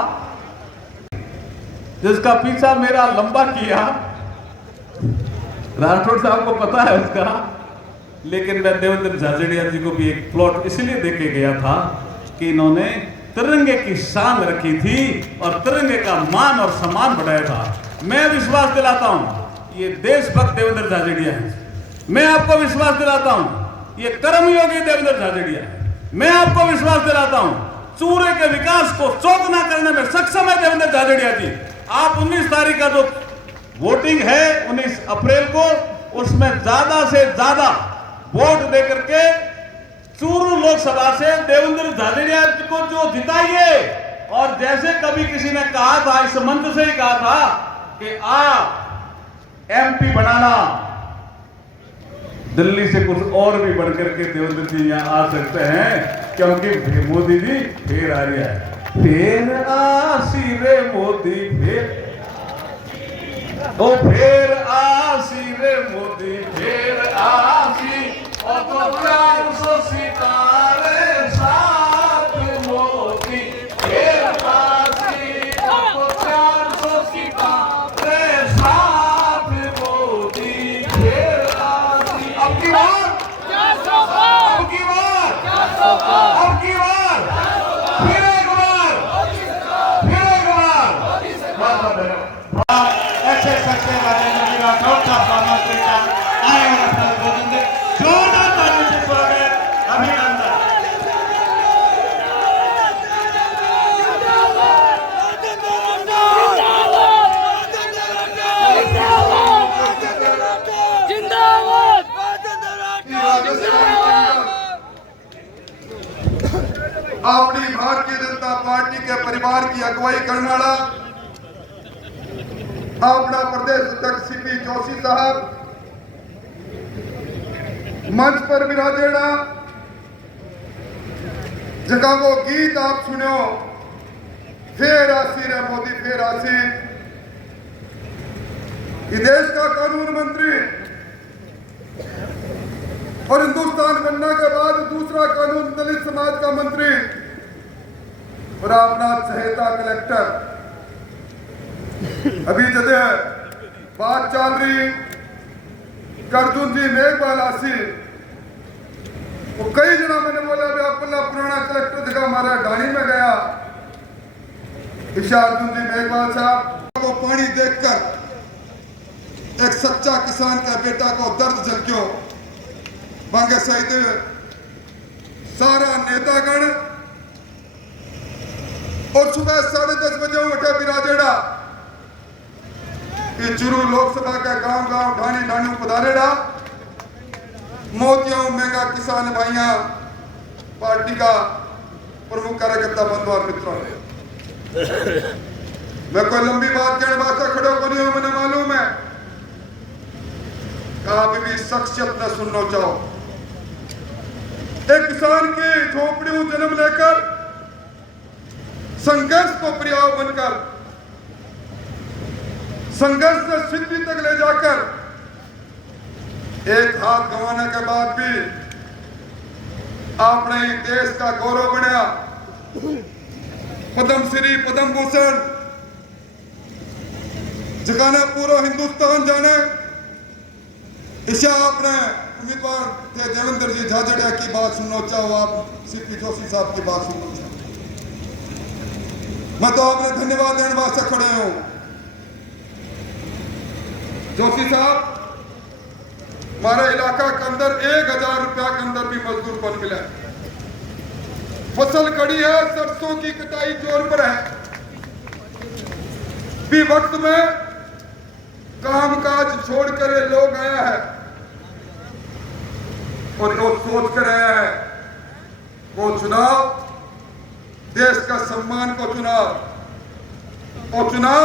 जिसका पीछा मेरा लंबा किया, राठौड़ साहब को पता है उसका, लेकिन मैं देवेंद्र झाझड़िया जी को भी एक प्लॉट इसलिए देके गया था कि इन्होंने तिरंगे की शान रखी थी और तिरंगे का मान और सम्मान बढ़ाया था। मैं विश्वास दिलाता हूं ये देशभक्त देवेंद्र झाझड़िया है। मैं आपको विश्वास दिलाता हूं ये कर्मयोगी देवेंद्र झाझड़िया है। मैं आपको विश्वास दिलाता हूं चूरे के विकास को चौगुना करने में सक्षम है देवेंद्र झाझड़िया जी। आप 19 तारीख का जो वोटिंग है 19 अप्रैल को, उसमें ज्यादा से ज्यादा वोट देकर के चूरू लोकसभा से देवेंद्र झाझड़िया को जो जिताइए। और जैसे कभी किसी ने कहा था, इस मंच से ही कहा था कि आप एमपी बनाना, दिल्ली से कुछ और भी बढ़कर के देवेंद्र जी यहाँ आ सकते हैं, क्योंकि मोदी जी फिर आ रही है। फिर आसी रे मोदी फिर, ओ फिर आसी रे मोदी फिर आसी। और तो 400 सितारे साथ मोदी फिर आसी। और तो 400 सितारे साथ मोदी फिर आसी। अब की बार, अब की बार, अब की बार, फिर एक बार, फिर एक बार। ऐसे सच्चे राजेंद्र जी राठौड़ साहब प्रधानमंत्री का आए और अपना उद्बोधन दे। जोरदार तालियों से स्वागत, अभिनंदन। अपनी भारतीय जनता पार्टी के परिवार की अगुवाई करने वाला अपना प्रदेश अध्यक्ष सीपी जोशी साहब मंच पर विराजेड़ा, जगह वो गीत आप सुनो, फिर आसी रे मोदी फिर आसी। ये देश का कानून मंत्री और हिंदुस्तान बनने के बाद दूसरा कानून दलित समाज का मंत्री और अपना सहायता कलेक्टर। अभी जदे बात चल रही करदून जी मेघवाल आसी, वो कई जना मैंने बोला भी अपना पुराना कलेक्टर जगह हमारा ढाणी में गया। अर्जुन जी मेघवाल साहब को पानी देखकर एक सच्चा किसान का बेटा को दर्द झलक्यो। बांगे सहित सारा नेतागण और सुबह 10:30 बजे उठे विराजेड़ा, चूरू लोकसभा का गांव गांव ढाणी ढाणी पधारेड़ा। मोतियों महंगा किसान भाइया पार्टी का प्रमुख कार्यकर्ता बंधु और मित्रों, मैं कोई लंबी बात कहने वास्ते खड़ो को नहीं हूं, मैंने मालूम है कहा भी शख्सियत न सुनना चाहो। एक किसान की झोपड़ी में जन्म लेकर संघर्ष को पर्याय बनकर संघर्ष से सिद्धि तक ले जाकर एक हाथ गंवाने के बाद भी आपने ही देश का गौरव बनया। पद्म श्री पद्म भूषण जगाना पूरा हिंदुस्तान जाने, इसे आपने उम्मीदवार थे देवेंद्र जी झाझड़िया की बात सुनना चाहो, आप सीपी जोशी साहब की बात सुनना चाहो। मैं तो आपने धन्यवाद देने वास्ते खड़े हूं। जोशी साहब, हमारे इलाका के अंदर 1000 रुपया के अंदर भी मजदूर पर मिला है। फसल खड़ी है, सरसों की कटाई जोर पर है, भी वक्त में कामकाज छोड़कर ये लोग आया है और वो सोच कर आया है वो चुनाव देश का सम्मान को चुनाव, और चुनाव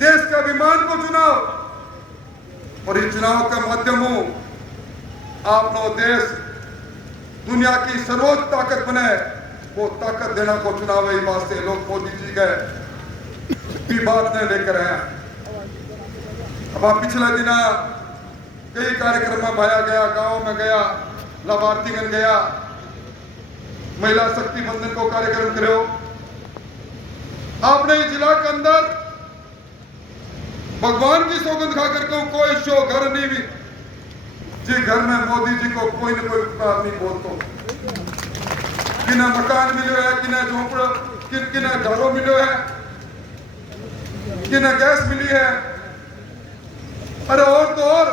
देश के अभिमान को चुनाव, और इस चुनाव के माध्यम आपनो देश दुनिया की सर्वोच्च ताकत बने, वो ताकत देना को चुनाव है। वास्ते लोग मोदी जी के भी बात नहीं लेकर आए। अब आप पिछले दिन कई कार्यक्रम में भाया गया, गांव में गया, लाभार्थीगण गया, महिला शक्ति बंधन को कार्यक्रम करो। आपने इस जिला के अंदर भगवान की सौगंध खाकर कहूं, कोई शो घर नहीं भी जी घर में मोदी जी को कोई न कोई आदमी बोलतो, किना मकान मिलो है, किना झोपड़, किना घरों मिलो है, किना गैस मिली है। अरे और तो और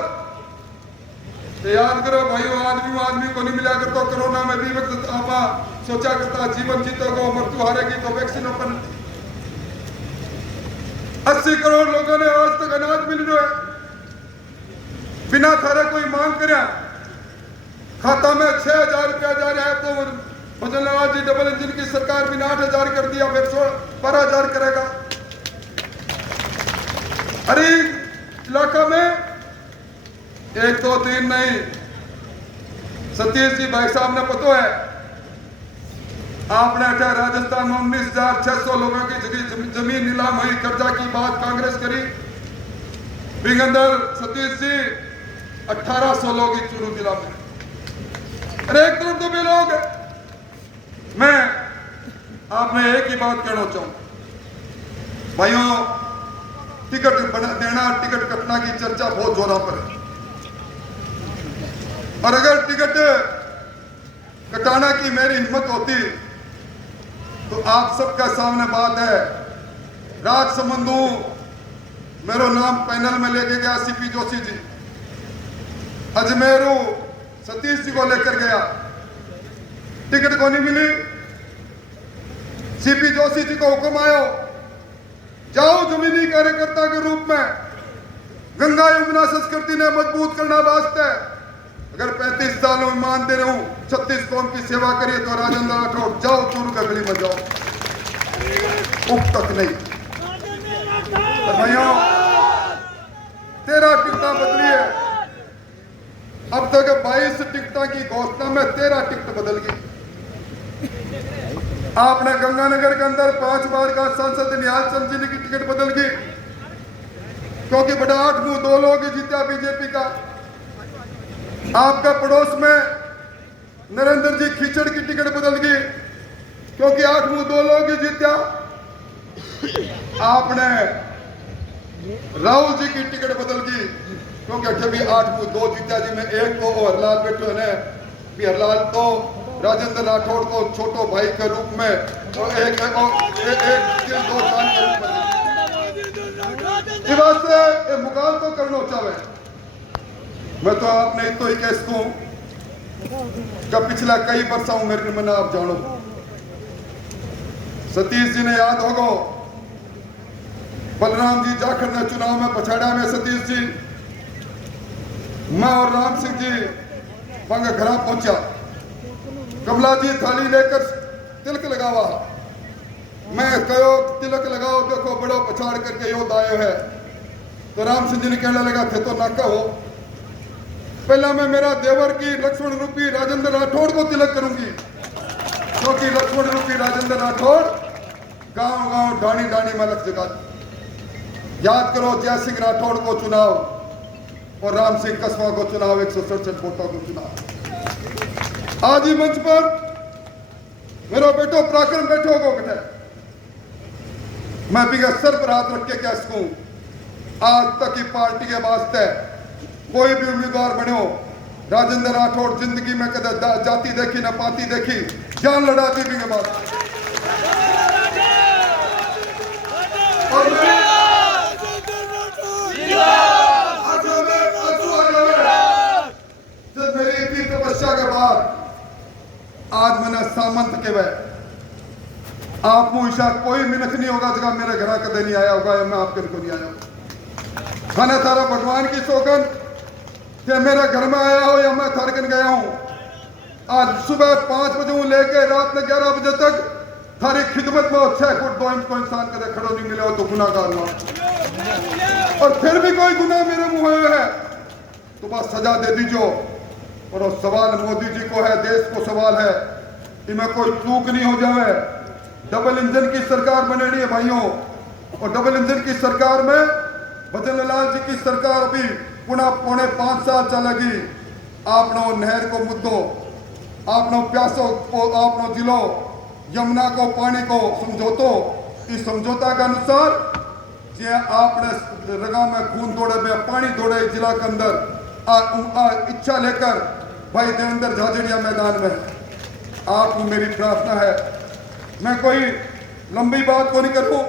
याद करो भाइयों, आदमी को नहीं मिला करता। कोरोना में भी वक्त आप सोचा करता जीवन जीतोगे, मृत्यु हारेगी तो वैक्सीन ओपन 80 करोड़ लोगों ने आज तक अनाज मिल रहा है बिना थारे कोई मांग करे। खाता में 6000 रुपया जा रहा है तो भजनलाल जी डबल इंजन की सरकार बिना 8000 कर दिया, फिर 12000 करेगा। अरे इलाका में 1 2 3 नहीं, सतीश जी भाई साहब ने पता है, आपने क्या राजस्थान में 19,600 लोगों की जमीन नीलाम हुई, कर्जा की बात कांग्रेस करी। बिंगंदर सतीश जी 1800 लोग चूरू जिला में। अरे एक तरफ तो भी लोग, मैं आपने एक ही बात कहना चाहूं भाइयों, टिकट देना, टिकट कटना की चर्चा बहुत जोरों पर है, और अगर टिकट कटाना की मेरी हिम्मत होती तो आप सबका सामने बात है। राजसमंदू मेरो नाम पैनल में लेके गया सीपी जोशी जी, अजमेरू सतीश जी को लेकर गया, टिकट को नहीं मिली। सीपी जोशी जी को हुक्म आयो, जाओ जमीनी कार्यकर्ता के रूप में गंगा यमुना संस्कृति ने मजबूत करना वास्ते, अगर 35 सालों में मान दे रहा हूं 36 कौम की सेवा करिए तो राजेंद्र राठौड़ जाओ चूरू गली में जाओ, उप तक नहीं। भाइयों 13 टिकटा बदली है, अब तक 22 टिकटा की घोषणा में 13 टिकट बदल गई। आपने गंगानगर के अंदर 5 बार का सांसद निहाल चंद जी की टिकट बदल गई, क्योंकि बड़ा 8 मुंह 2 लोग जीता बीजेपी का। आपका पड़ोस में नरेंद्र जी खीचड़ की टिकट बदल गई, क्योंकि 8 मुंह 2 लोग ही जीता। आपने राहुल जी की टिकट बदल गई, क्योंकि अभी 8 मुंह 2 जीता जी में एक तो हरलाल बैठो है, भी हरलाल तो राजेंद्र राठौड़ को छोटो भाई के रूप में और एक 2 साल के रूप में ये मुकाल तो करना चाहे। मैं तो आपने तो ही कह सकूं कि पिछला कई वर्षों मेरे मन आप जानो, सतीश जी ने याद होगा बलराम जी जाखड़ ने चुनाव में पछाड़ा में सतीश जी, मैं और राम सिंह जी वहां घर पहुंचा, कमला जी थाली लेकर तिलक लगावा, मैं कहो तिलक लगाओ, देखो बड़ो पछाड़ करके यो दायो है, तो राम सिंह जी ने कहने लगा थे तो ना कहो, पहला मैं मेरा देवर की लक्ष्मण रूपी राजेंद्र राठौड़ को तिलक करूंगी, क्योंकि लक्ष्मण रूपी राजेंद्र राठौड़ गांव गांव डाणी डाणी में लग जगा। याद करो जय सिंह राठौड़ को चुनाव और राम सिंह कस्बा को चुनाव, 167 वोटों को चुनाव। आज ही मंच पर मेरा बेटो पराक्रम बैठो को कटे, मैं भी सर पर हाथ रख के कह सकूं, आज तक की पार्टी के वास्ते कोई भी उम्मीदवार बनो, राजेंद्र राठौड़ जिंदगी में कदे जाति देखी न पाती देखी, जान लड़ा दी भी के बाद। जब मेरी इतनी तपस्या के बाद आज मैंने सामंत के वह आप मुझा कोई मिनट नहीं होगा जगह मेरे घर कदे नहीं आया होगा, मैं आपके को नहीं आया हूं। मैंने तारा भगवान की सौगन कि मेरे घर में आया हो या मैं थारकन गया हूं, आज सुबह 5 बजे लेके रात में 11 बजे तक थारी खिदमत में 6 फुट 2 इंच को इंसान कदे खड़ो नहीं मिले हो तो गुनाहगार हुआ, और फिर भी कोई गुनाह मेरे मुंह में है तो बस सजा दे दीजो। और वो सवाल मोदी जी को है, देश को सवाल है, इनमें कोई चूक नहीं हो जाए। डबल इंजन की सरकार बनेगी है भाइयों, और डबल इंजन की सरकार में भजन लाल जी की सरकार अभी पुनः 4.5 साल चलेगी। आपनो नहर को मुद्दो, आपनो प्यासो को, आपनो जिलो यमुना को पानी को समझौतो, इस समझौता के अनुसार जे आपने रगा में खून दौड़े में पानी दौड़े जिला के अंदर इच्छा लेकर भाई देवेंद्र झाझड़िया मैदान में, आपको मेरी प्रार्थना है, मैं कोई लंबी बात को नहीं करूं,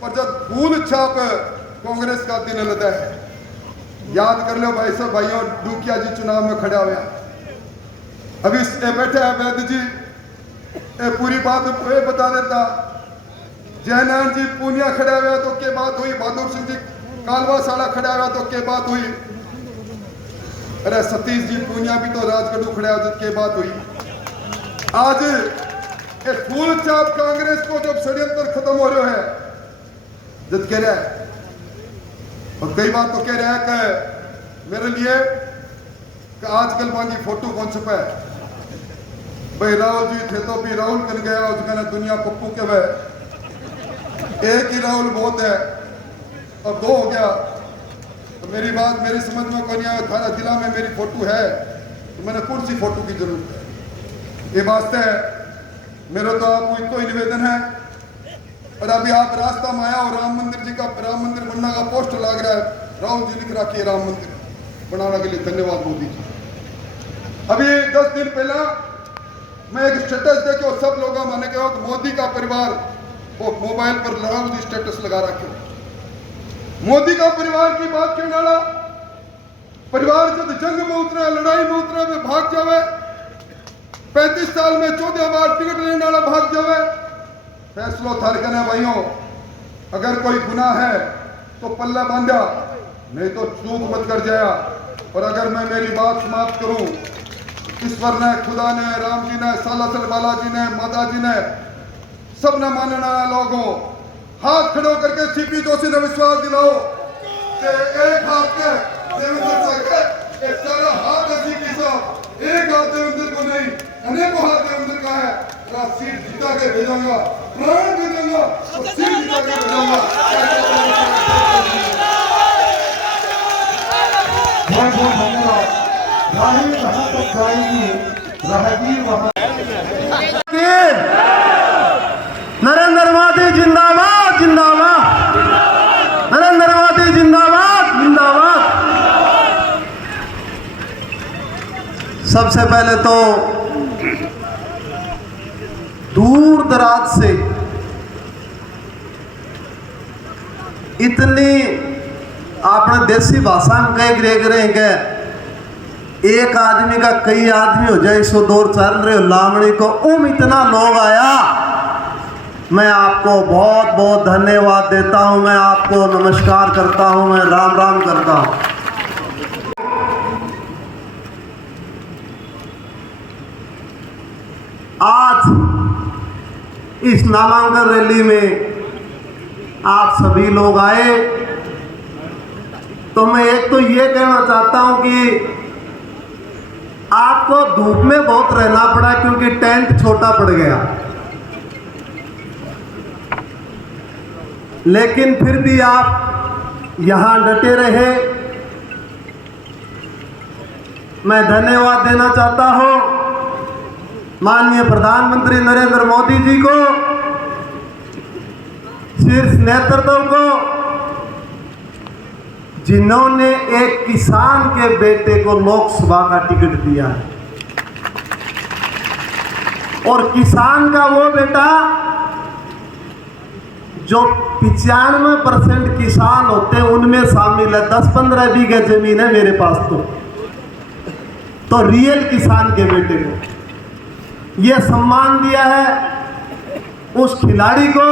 पर जब फूल छाप कांग्रेस का दिन लदा है, याद कर लो भाई सब भाइयों, डूकिया जी चुनाव में खड़ा हुआ, अभी बैठे हैं वैद्य जी, पूरी बात बता देता। जयनारायण जी पूनिया खड़ा हुआ तो क्या बात हुई, बहादुर सिंह जी कालवा साला खड़ा हुआ तो क्या बात हुई, अरे सतीश जी पूनिया भी तो राजगढ़ खड़ा हुआ तो क्या बात हुई। आज एक फूल चाप कांग्रेस को जब षड्यंत्र खत्म हो रहा है, जब कह रहा है, और कई बात तो कह रहा है कि मेरे लिए कि आजकल मांगी फोटो कौन छपा है, भाई राहुल जी थे तो भी राहुल कर गया, उसका दुनिया पप्पू के वह एक ही राहुल बहुत है, और 2 हो गया तो मेरी बात मेरी समझ में कोई नहीं आया। थाना जिला में मेरी फोटो है तो मैंने कौन सी फोटो की जरूरत है, ये वास्ते है मेरा तो आपको इतना ही निवेदन है। और अभी आप रास्ता में आया और राम मंदिर जी का, राम मंदिर बनने का पोस्टर लग रहा है, राहुल जी लिख रखी है राम मंदिर बनाने के लिए, धन्यवाद मोदी जी। अभी 10 दिन पहला मैं एक स्टेटस देखो, सब लोग मैंने कहा कि मोदी का परिवार वो मोबाइल पर राहुल जी स्टेटस लगा रखे, मोदी का परिवार की बात क्यों डाला, परिवार जब जंग में उतरे, लड़ाई में उतरे में भाग जावे, 35 साल में 14 बार टिकट लेने वाला भाग जावे, फैसलो थारकन है भाइयों। अगर कोई गुनाह है तो पल्ला बांधा, नहीं तो चूक मत कर जाया। और अगर मैं मेरी बात समाप्त करूं, ईश्वर ने, खुदा ने, राम जी ने, सालासर बालाजी ने, माता जी ने, सब ने मानना लोगों, हाथ खड़ो करके सीपी जोशी ने विश्वास दिलाओ कि एक हाथ के देवेंद्र से एक सारा हाथ है सीपी साहब, एक हाथ देवेंद्र को नहीं, अनेकों हाथ देवेंद्र का है। सीट जीता के भेजूंगा, प्राण भेजूंगा और सीट जीता के भेजूंगा। बहुत बहुत धन्यवाद। राही जहां तक जाएगी राहगीर वहां। नरेंद्र मोदी जिंदाबाद जिंदाबाद, नरेंद्र मोदी जिंदाबाद जिंदाबाद। सबसे पहले तो दूर दराज से इतनी आपने देसी भाषा में कह रहे हैं कि एक आदमी का कई आदमी हो जाए, सो दौर चल रहे हो लामड़ी को, इतना लोग आया। मैं आपको बहुत बहुत धन्यवाद देता हूं, मैं आपको नमस्कार करता हूं, मैं राम राम करता हूं। आज इस नामांकन रैली में आप सभी लोग आए, तो मैं एक तो ये कहना चाहता हूं कि आपको धूप में बहुत रहना पड़ा क्योंकि टेंट छोटा पड़ गया, लेकिन फिर भी आप यहां डटे रहे। मैं धन्यवाद देना चाहता हूं माननीय प्रधानमंत्री नरेंद्र मोदी जी को, शीर्ष नेतृत्व को, जिन्होंने एक किसान के बेटे को लोकसभा का टिकट दिया है। और किसान का वो बेटा जो 95% किसान होते हैं उनमें शामिल है। 10-15 बीघे जमीन है मेरे पास, तो रियल किसान के बेटे को यह सम्मान दिया है उस खिलाड़ी को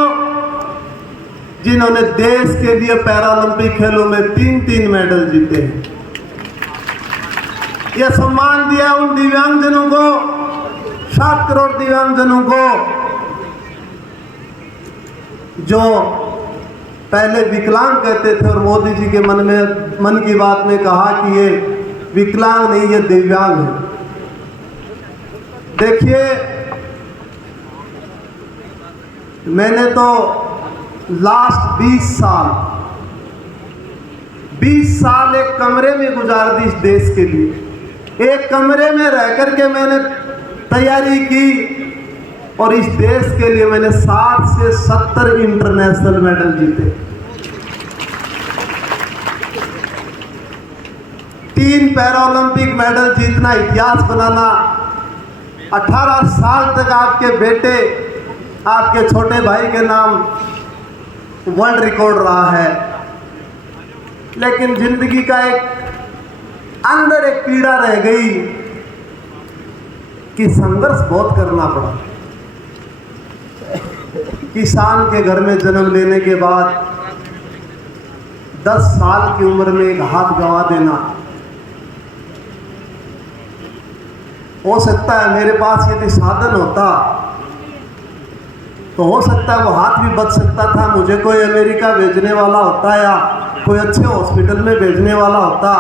जिन्होंने देश के लिए पैरालंपिक खेलों में 3 मेडल जीते हैं। यह सम्मान दिया उन दिव्यांगजनों को, 7 करोड़ दिव्यांगजनों को, जो पहले विकलांग कहते थे और मोदी जी के मन की बात में कहा कि ये विकलांग नहीं, ये दिव्यांग है। देखिए, मैंने तो लास्ट 20 साल एक कमरे में गुजार दी इस देश के लिए। एक कमरे में रह करके मैंने तैयारी की और इस देश के लिए मैंने 60 से 70 इंटरनेशनल मेडल जीते। 3 पैरालंपिक मेडल जीतना, इतिहास बनाना। 18 साल तक आपके बेटे, आपके छोटे भाई के नाम वर्ल्ड रिकॉर्ड रहा है। लेकिन जिंदगी का अंदर एक पीड़ा रह गई कि संघर्ष बहुत करना पड़ा। किसान के घर में जन्म लेने के बाद 10 साल की उम्र में एक हाथ गंवा देना, हो सकता है मेरे पास यदि साधन होता तो हो सकता है वो हाथ भी बच सकता था। मुझे कोई अमेरिका भेजने वाला होता या कोई अच्छे हॉस्पिटल में भेजने वाला होता।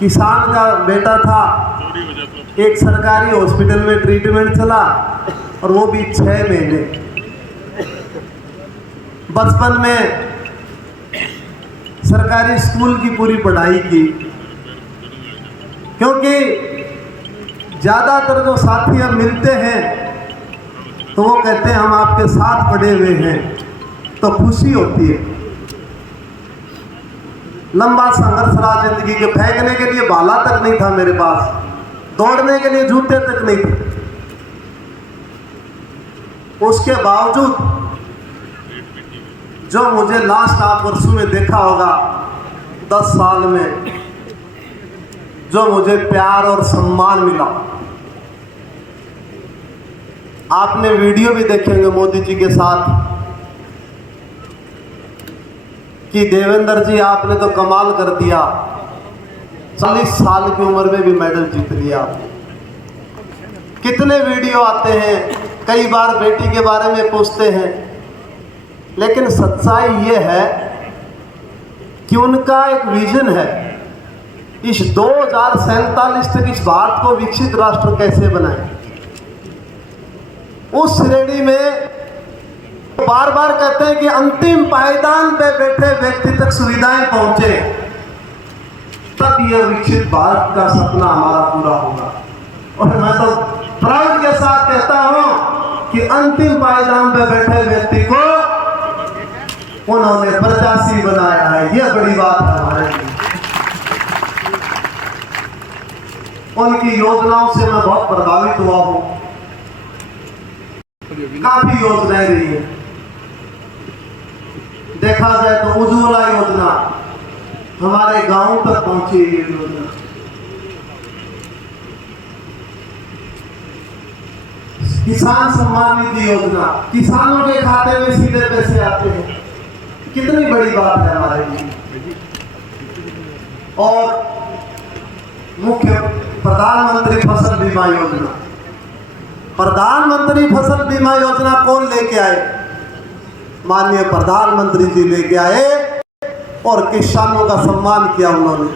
किसान का बेटा था, एक सरकारी हॉस्पिटल में ट्रीटमेंट चला और वो भी 6 महीने। बचपन में सरकारी स्कूल की पूरी पढ़ाई की, क्योंकि ज़्यादातर जो साथी हम मिलते हैं तो वो कहते हैं हम आपके साथ पड़े हुए हैं, तो खुशी होती है। लंबा संघर्ष रहा जिंदगी के, फेंकने के लिए भाला तक नहीं था मेरे पास, दौड़ने के लिए जूते तक नहीं थे। उसके बावजूद जो मुझे लास्ट आप वर्षों में देखा होगा 10 साल में, जो मुझे प्यार और सम्मान मिला। आपने वीडियो भी देखेंगे मोदी जी के साथ कि देवेंद्र जी आपने तो कमाल कर दिया, 40 साल की उम्र में भी मेडल जीत लिया। कितने वीडियो आते हैं, कई बार बेटी के बारे में पूछते हैं, लेकिन सच्चाई ये है कि उनका एक विजन है, इस 2047 तक इस भारत को विकसित राष्ट्र कैसे बनाएं। उस श्रेणी में बार बार कहते हैं कि अंतिम पायदान पे बैठे व्यक्ति तक सुविधाएं पहुंचे, तब यह विकसित भारत का सपना हमारा पूरा होगा। और मैं तो प्राउड के साथ कहता हूं कि अंतिम पायदान पे बैठे व्यक्ति को उन्होंने प्रत्याशी बनाया है, यह बड़ी बात है हमारे लिए। उनकी योजनाओं से मैं बहुत प्रभावित हुआ हूं। काफी योजनाएं रही है, देखा जाए तो उज्ज्वला योजना हमारे गांव तक पहुंची है। ये योजना किसान सम्मान निधि योजना, किसानों के खाते में सीधे पैसे आते हैं, कितनी बड़ी बात है हमारे लिए। और मुख्य प्रधानमंत्री फसल बीमा योजना, प्रधानमंत्री फसल बीमा योजना कौन लेके आए? माननीय प्रधानमंत्री जी लेके आए और किसानों का सम्मान किया उन्होंने।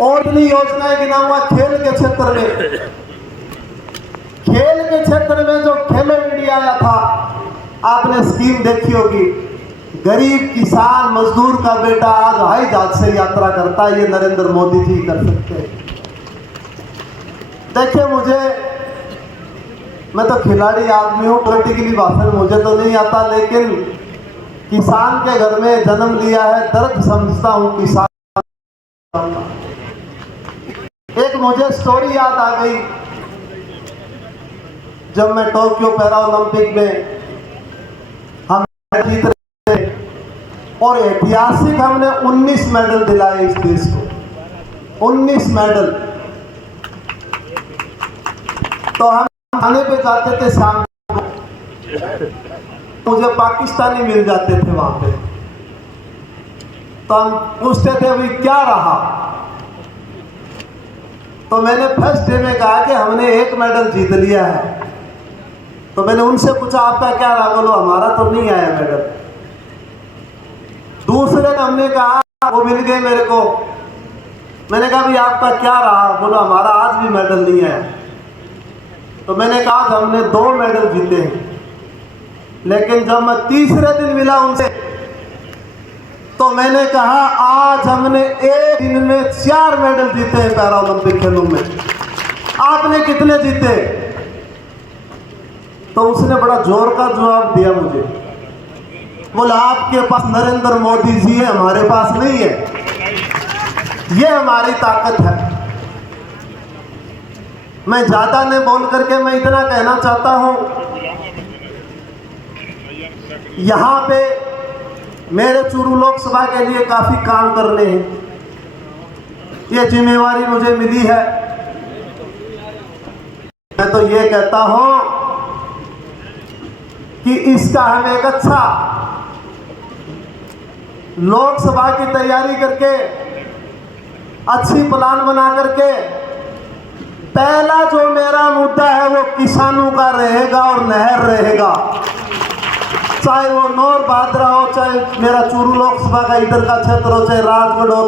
और भी योजनाएं गिना हुआ खेल के क्षेत्र में। खेल के क्षेत्र में जो खेलो इंडिया आया था, आपने स्कीम देखी होगी। गरीब किसान मजदूर का बेटा आज हवाई जहाज से यात्रा करता है, ये नरेंद्र मोदी जी कर सकते हैं। देखिए, मैं तो खिलाड़ी आदमी हूँ, पॉलिटिकली भाषण मुझे तो नहीं आता, लेकिन किसान के घर में जन्म लिया है, दर्द समझता हूँ किसान। एक मुझे स्टोरी याद आ गई, जब मैं टोक्यो पैरा ओलंपिक में हम जीत रहे थे और ऐतिहासिक हमने 19 मेडल दिलाए इस देश को, 19 मेडल। तो हम खाने पे जाते थे शाम को, मुझे पाकिस्तानी मिल जाते थे वहां पे, तो हम पूछते थे अभी क्या रहा। तो मैंने फर्स्ट डे में कहा कि हमने 1 मेडल जीत लिया है। तो मैंने उनसे पूछा आपका क्या रहा, बोलो हमारा तो नहीं आया मेडल। दूसरे ने हमने कहा, वो मिल गए मेरे को, मैंने कहा भाई आपका क्या रहा, बोलो हमारा आज भी मेडल नहीं आया। तो मैंने कहा हमने 2 मेडल जीते हैं। लेकिन जब मैं तीसरे दिन मिला उनसे, तो मैंने कहा आज हमने एक दिन में 4 मेडल जीते हैं पैरा ओलंपिक खेलों में, आपने कितने जीते? तो उसने बड़ा जोर का जवाब दिया मुझे, बोला आपके पास नरेंद्र मोदी जी है, हमारे पास नहीं है, ये हमारी ताकत है। मैं ज्यादा नहीं बोल करके मैं इतना कहना चाहता हूं, यहां पे मेरे चूरू लोकसभा के लिए काफी काम करने हैं, ये जिम्मेवारी मुझे मिली है। मैं तो ये कहता हूं कि इसका हम एक अच्छा लोकसभा की तैयारी करके, अच्छी प्लान बना करके, पहला जो मेरा मुद्दा है वो किसानों का रहेगा और नहर रहेगा, चाहे वो नौर भादरा हो, चाहे मेरा चूरू लोकसभा का इधर का क्षेत्र हो, चाहे राजगढ़ हो,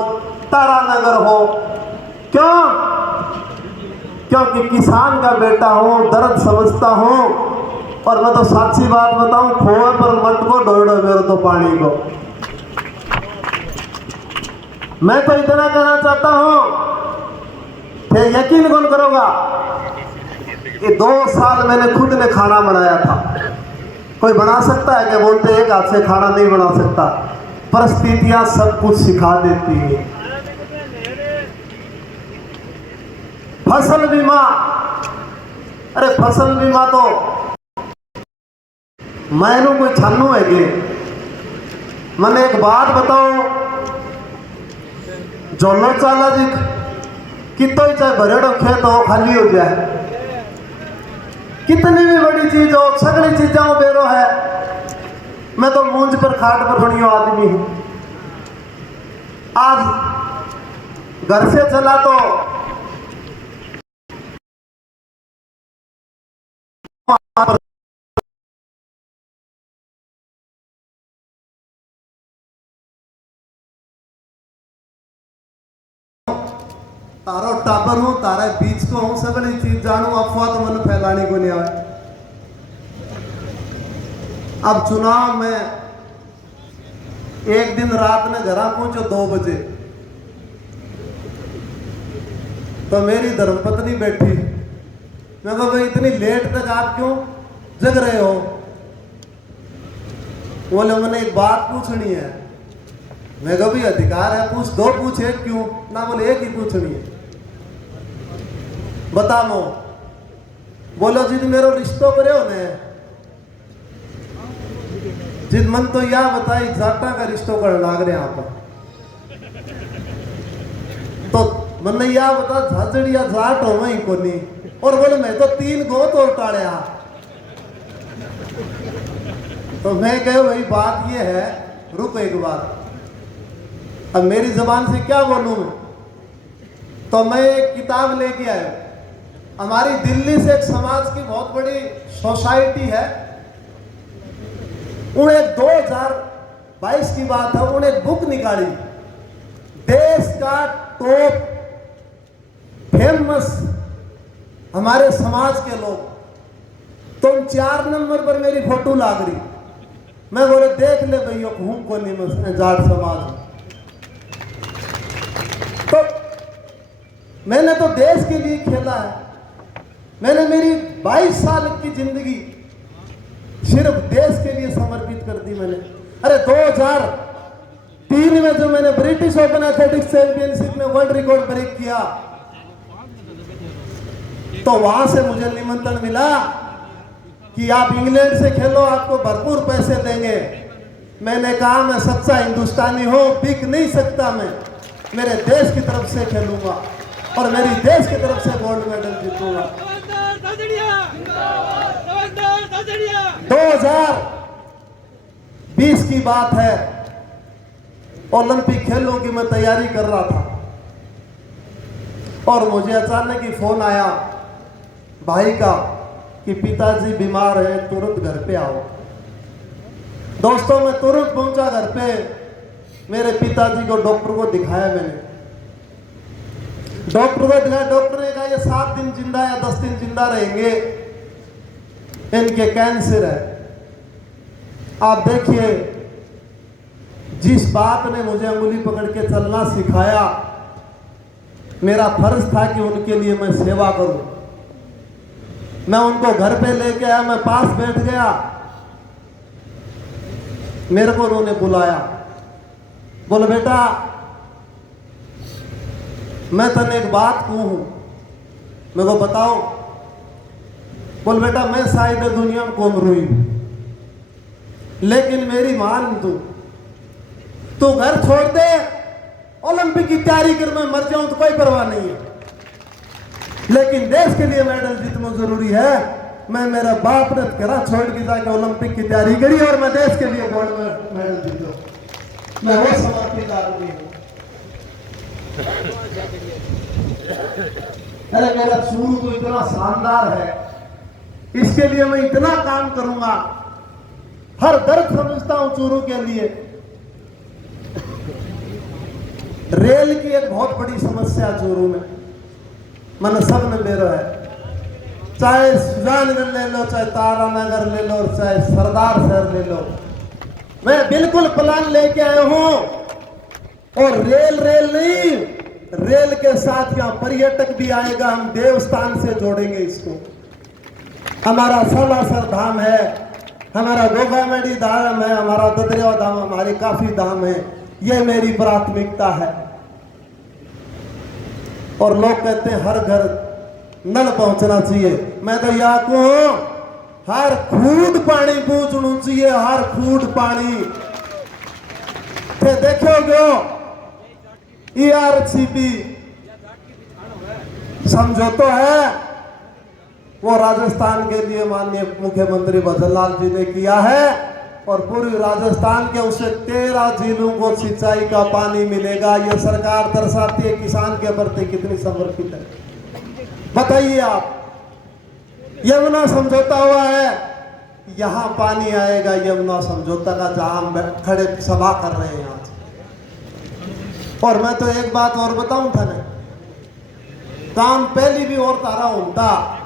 तारानगर हो। क्यों? क्योंकि किसान का बेटा हूँ, दर्द समझता हूँ। और मैं तो सच्ची बात बताऊं, खोए पर मत को डोड़ो मेरे तो पानी को। मैं तो इतना कहना चाहता हूं, फिर यकीन कौन करोगा, ये 2 साल मैंने खुद ने खाना बनाया था। कोई बना सकता है क्या? बोलते एक हाथ से खाना नहीं बना सकता, परिस्थितियां सब कुछ सिखा देती है। फसल बीमा, अरे फसल बीमा तो मैनू कोई छानू है कि मैंने एक बात बताओ, जोलो चाला जी कितो ही चाहे भरेड़ो खेत हो खाली हो जाए, कितनी भी बड़ी चीज हो, सगड़ी चीजों में बेरो है। मैं तो मूंज पर खाट पर बनी आदमी हूं। आज घर से चला तो तारो टाबर हूं, तारे बीच को हूं, सगड़ी चीज जानू, अफवाह तो मन फैलानी को नहीं आए। अब चुनाव में एक दिन रात में घर पहुंचो 2 बजे, तो मेरी धर्मपत्नी बैठी, मैं कहा भाई इतनी लेट तक आप क्यों जग रहे हो? बोले मैंने एक बात पूछनी है। मैं कहा भाई अधिकार है, पूछ, 2 पूछे क्यों ना? बोले एक ही पूछनी है। बता मो। बोलो जिद मेरो रिश्तो करे हो ने, जिद मन तो या बताई जाटा का रिश्तो कर लाग रहे आप, तो मन या बता झाजड़िया जाट हो वही को नहीं। और बोले मैं तो 3 गो तो टाड़िया। तो मैं कहो भाई बात ये है, रुक एक बार, अब मेरी जबान से क्या बोलूं मैं? तो मैं एक किताब लेके आया, हमारी दिल्ली से एक समाज की बहुत बड़ी सोसाइटी है, उन्हें 2022 की बात है, उन्हें बुक निकाली, देश का टॉप फेमस हमारे समाज के लोग, तुम 4 नंबर पर मेरी फोटो लाग रही। मैं बोले देख ले भैया घूम को नहीं जाट समाज। तो मैंने तो देश के लिए खेला है। मैंने मेरी 22 साल की जिंदगी सिर्फ देश के लिए समर्पित कर दी मैंने। अरे 2003 में जो मैंने ब्रिटिश ओपन एथलेटिक्स चैंपियनशिप में वर्ल्ड रिकॉर्ड ब्रेक किया, तो वहां से मुझे निमंत्रण मिला कि आप इंग्लैंड से खेलो, आपको भरपूर पैसे देंगे। मैंने कहा मैं सच्चा हिंदुस्तानी हूं, बिक नहीं सकता मैं, मेरे देश की तरफ से खेलूंगा और मेरी देश की तरफ से गोल्ड मेडल जीतूंगा। 2020 की बात है, ओलंपिक खेलों की मैं तैयारी कर रहा था और मुझे अचानक ही फोन आया भाई का कि पिताजी बीमार है, तुरंत घर पे आओ। दोस्तों मैं तुरंत पहुंचा घर पे, मेरे पिताजी को डॉक्टर को दिखाया। मैंने डॉक्टर को दिखाया, डॉक्टर ने कहा ये 7 दिन जिंदा या 10 दिन जिंदा रहेंगे, इनके कैंसर है। आप देखिए, जिस बाप ने मुझे अंगुली पकड़ के चलना सिखाया, मेरा फर्ज था कि उनके लिए मैं सेवा करूं। मैं उनको घर पे लेके आया, मैं पास बैठ गया, मेरे को उन्होंने बुलाया, बोले बेटा मैं तने एक बात कहूं। मैं को बताओ। बोल बेटा मैं शायद दुनिया में कौन रोई, लेकिन मेरी मान तू घर छोड़ दे, ओलंपिक की तैयारी कर, मैं मर जाऊं तो कोई परवाह नहीं है, लेकिन देश के लिए मेडल जीतना जरूरी है। मैं मेरा बाप ने करा छोड़ के जाके ओलंपिक की तैयारी करी और मैं देश के लिए गोल्ड मेडल जीतूं। मैं वो समर्पित आदमी हूं। अरे मेरा चूरू तो इतना शानदार है, इसके लिए मैं इतना काम करूंगा, हर दर्द समझता हूं चूरू के लिए। रेल की एक बहुत बड़ी समस्या चूरू में, मैंने सब ने मेरा है, चाहे सुजानगढ़ ले लो, चाहे तारानगर ले लो, चाहे सरदार शहर ले लो। मैं बिल्कुल प्लान लेके आया हूं और रेल नहीं, रेल के साथ यहाँ पर्यटक भी आएगा, हम देवस्थान से जोड़ेंगे इसको। हमारा सालासर धाम है, हमारा गोगामेडी धाम है, हमारा ददरेवा धाम, हमारे काफी धाम है। ये मेरी प्राथमिकता है। और लोग कहते हैं हर घर नल पहुंचना चाहिए, मैं तो या कहूं हर खूट पानी पहुंचना चाहिए, हर खूट पानी। देखोगे ERCP समझौता है, वो राजस्थान के लिए माननीय मुख्यमंत्री भजनलाल जी ने किया है और पूरी राजस्थान के उसे 13 जिलों को सिंचाई का पानी मिलेगा। ये सरकार दर्शाती है किसान के प्रति कितनी समर्पित है। बताइए आप, यमुना समझौता हुआ है, यहां पानी आएगा यमुना समझौता का, जहां हम खड़े सभा कर रहे हैं आज। और मैं तो एक बात और बताऊं था ना, काम पहली भी और तारा होता,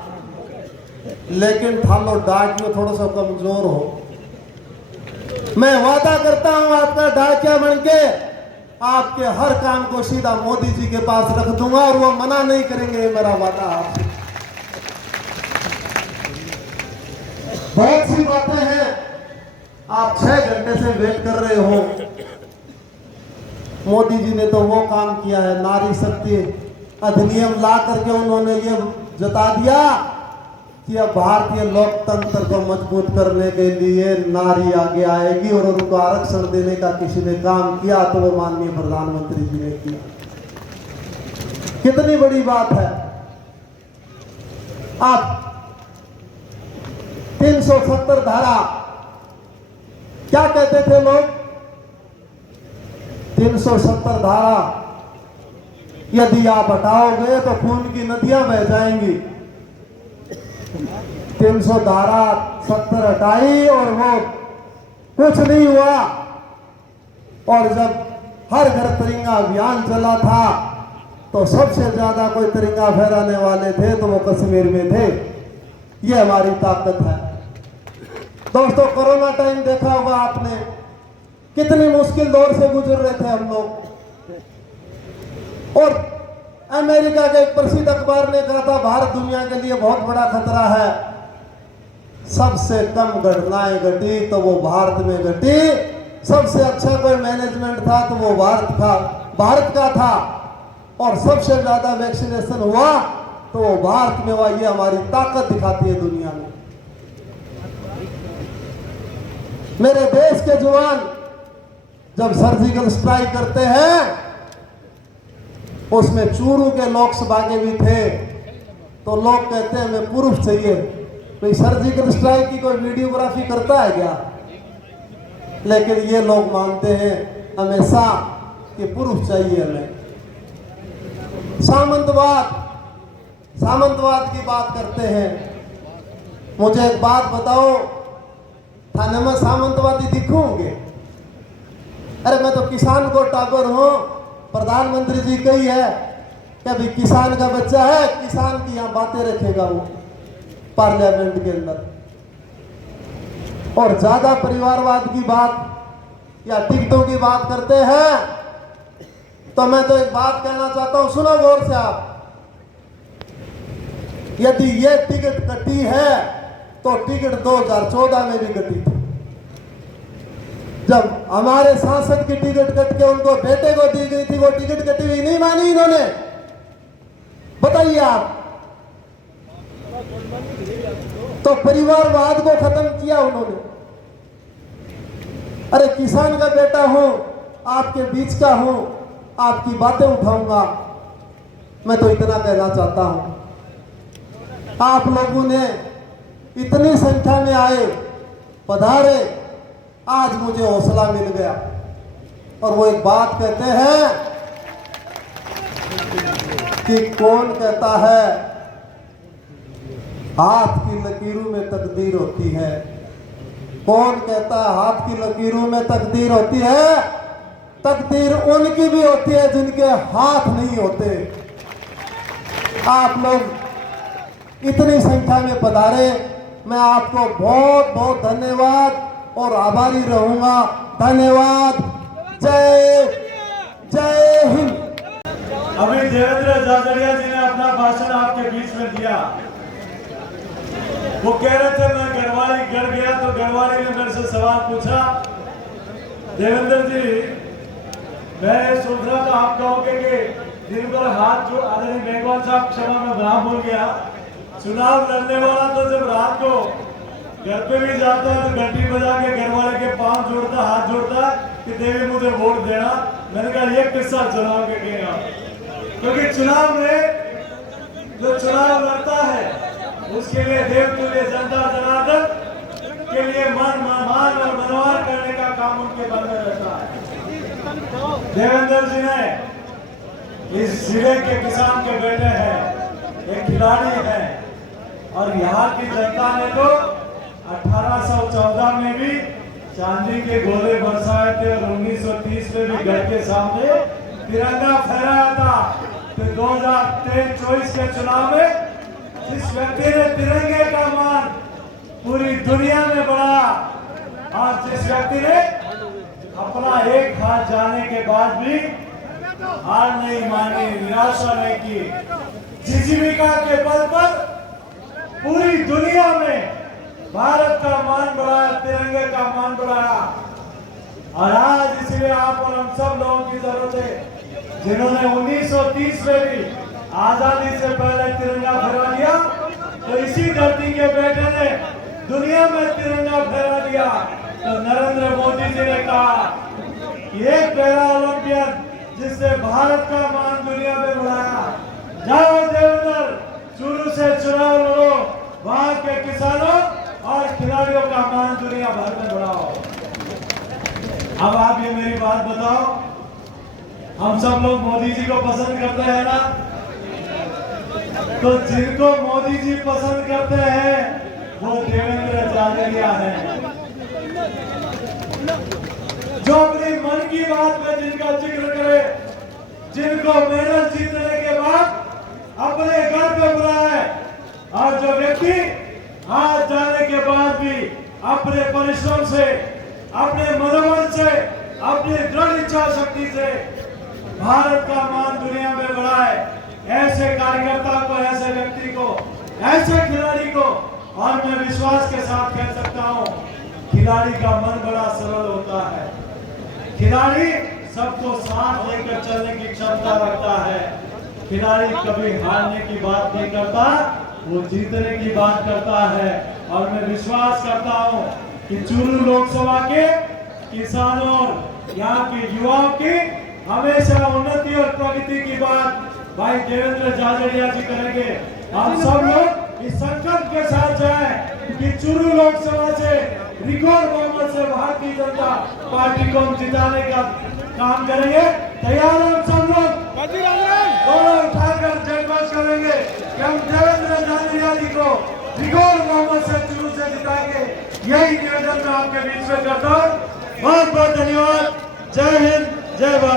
लेकिन थालो डाकियो थोड़ा सा कमजोर हो। मैं वादा करता हूं आपका डाकिया बन के आपके हर काम को सीधा मोदी जी के पास रख दूंगा और वो मना नहीं करेंगे, मेरा वादा आपसे। बहुत सी बातें हैं, आप 6 घंटे से वेट कर रहे हो। मोदी जी ने तो वो काम किया है, नारी शक्ति अधिनियम ला करके उन्होंने ये जता दिया कि अब भारतीय लोकतंत्र को मजबूत करने के लिए नारी आगे आएगी और उनको आरक्षण देने का किसी ने काम किया तो वो माननीय प्रधानमंत्री जी ने किया। कितनी बड़ी बात है। आप 370 धारा क्या कहते थे लोग? 370 धारा यदि आप हटाओगे तो खून की नदियां बह जाएंगी। 300 धारा 70 हटाई और वो कुछ नहीं हुआ। और जब हर घर तिरंगा अभियान चला था तो सबसे ज्यादा कोई तिरंगा फहराने वाले थे तो वो कश्मीर में थे। ये हमारी ताकत है। दोस्तों, कोरोना टाइम देखा होगा आपने, कितनी मुश्किल दौर से गुजर रहे थे हम लोग। और अमेरिका के एक प्रसिद्ध अखबार ने कहा था भारत दुनिया के लिए बहुत बड़ा खतरा है। सबसे कम घटनाएं घटी तो वो भारत में घटी। सबसे अच्छा कोई मैनेजमेंट था तो वो भारत का था। और सबसे ज्यादा वैक्सीनेशन हुआ तो वो भारत में हुआ। ये हमारी ताकत दिखाती है दुनिया में। मेरे देश के जवान जब सर्जिकल स्ट्राइक करते हैं, उसमें चूरू के लोकसभा के भी थे, तो लोग कहते हैं हमें प्रूफ चाहिए। भाई सर्जिकल स्ट्राइक की कोई वीडियोग्राफी करता है क्या? लेकिन ये लोग मानते हैं हमेशा कि प्रूफ चाहिए हमें। सामंतवाद की बात करते हैं। मुझे एक बात बताओ, थाने में सामंतवादी दिखोगे? अरे मैं तो किसान को टागोर हूं। प्रधानमंत्री जी कही है कि अभी किसान का बच्चा है, किसान की यहां बातें रखेगा वो पार्लियामेंट के अंदर। और ज्यादा परिवारवाद की बात या टिकटों की बात करते हैं, तो मैं तो एक बात कहना चाहता हूं, सुनो गौर से आप। यदि ये टिकट कटी है तो टिकट 2014 में भी कटी थी। जब हमारे सांसद की टिकट कट के उनको बेटे को दी गई थी, वो टिकट कटी हुई नहीं मानी इन्होंने। बताइए आप। तो परिवारवाद को खत्म किया उन्होंने। अरे किसान का बेटा हूं, आपके बीच का हूं, आपकी बातें उठाऊंगा। मैं तो इतना कहना चाहता हूं, आप लोगों ने इतनी संख्या में आए, पधारे, आज मुझे हौसला मिल गया। और वो एक बात कहते हैं कि कौन कहता है हाथ की लकीरों में तकदीर होती है? कौन कहता है हाथ की लकीरों में तकदीर होती है? तकदीर उनकी भी होती है जिनके हाथ नहीं होते। आप लोग इतनी संख्या में पधारे, मैं आपको बहुत बहुत धन्यवाद और आभारी रहूंगा। धन्यवाद। जय हिंद। अभी देवेंद्र झाझड़िया जी ने अपना भाषण आपके बीच में दिया। वो कह रहे थे मैं गढ़वाली गढ़ गया तो गढ़वाली ने मेरे से सवाल पूछा, देवेंद्र जी मैं सोच रहा था आप कहोगे कि दिन भर हाथ जो आदरणीय मेघवाल साहब, क्षमा में नाम भूल गया, चुनाव लड़ने वाला तो जब रात को घर पे भी जाता है तो घंटी बजा के घर वाले के पांव जोड़ता, हाथ जोड़ता कि देवी मुझे वोट देना। मैंने कहा ये किस्सा चुनाव के कहेगा, क्योंकि चुनाव में जो चुनाव लड़ता है उसके लिए देवतुल्य जनता जनार्दन के लिए मान और मनोहर करने का काम उनके बल में रहता है। देवेंद्र जी ने इस जिले के किसान के बेटे हैं, एक खिलाड़ी है, और यहाँ की जनता ने तो 1814 में भी चांदी के गोले बरसाए थे और 1930 में भी घर के सामने तिरंगा फहराया था। तो 2023-24 के चुनाव में जिस व्यक्ति ने तिरंगे का मान पूरी दुनिया में बढ़ाया और जिस व्यक्ति ने अपना एक हाथ जाने के बाद भी हार नहीं मानी, निराशा नहीं की, जीविका के बल पर पूरी दुनिया में भारत का मान बढ़ाया, तिरंगे का मान बढ़ाया। और आज इसलिए आप और हम सब लोगों की जरूरत है जिन्होंने 1930 में भी आजादी से पहले तिरंगा फहरा दिया, तो इसी धरती के बेटे ने दुनिया में तिरंगा फहरा दिया। तो नरेंद्र मोदी जी ने कहा एक पैरा ओलंपियन जिसने भारत का मान दुनिया में बढ़ाया। जाओ देवेंद्र, चूरू से चुनाव लड़ो, वहां के किसानों और खिलाड़ियों का मान दुनिया भर में बढ़ाओ। अब आप ये मेरी बात बताओ, हम सब लोग मोदी जी को पसंद करते हैं ना? तो जिनको मोदी जी पसंद करते हैं वो देवेंद्र झाझड़िया हैं, जो अपनी मन की बात में जिनका जिक्र करे, जिनको मेडल जीतने के अपने घर पे बुलाए और जो व्यक्ति हाथ जाने के बाद भी अपने परिश्रम से, अपने मनोबल से, अपनी दृढ़ इच्छा शक्ति से भारत का मान दुनिया में बढ़ाए, ऐसे कार्यकर्ता को, ऐसे व्यक्ति को, ऐसे खिलाड़ी को, और मैं विश्वास के साथ कह सकता हूं, खिलाड़ी का मन बड़ा सरल होता है। खिलाड़ी सबको साथ लेकर चलने की क्षमता रखता है। खिलाड़ी कभी हारने की बात नहीं करता, वो जीतने की बात करता है। और मैं विश्वास करता हूं कि चूरू लोकसभा के किसानों, यहाँ के युवाओं की हमेशा उन्नति और प्रगति की बात भाई देवेंद्र झाझड़िया जी करेंगे। हम सब लोग इस संकल्प के साथ जाएं कि चूरू लोकसभा से रिकॉर्ड बहुमत से भारतीय जनता पार्टी को हम जिताने का काम करेंगे। तैयार हम सब लोग दोनों उठाकर जयघोष करेंगे कि हम देवेंद्र झाझड़िया जी को रिकॉर्ड बहुमत से चूरू से जिताएंगे। यही निवेदन मैं आपके बीच में करता हूँ। बहुत बहुत धन्यवाद। जय हिंद, जय भारत।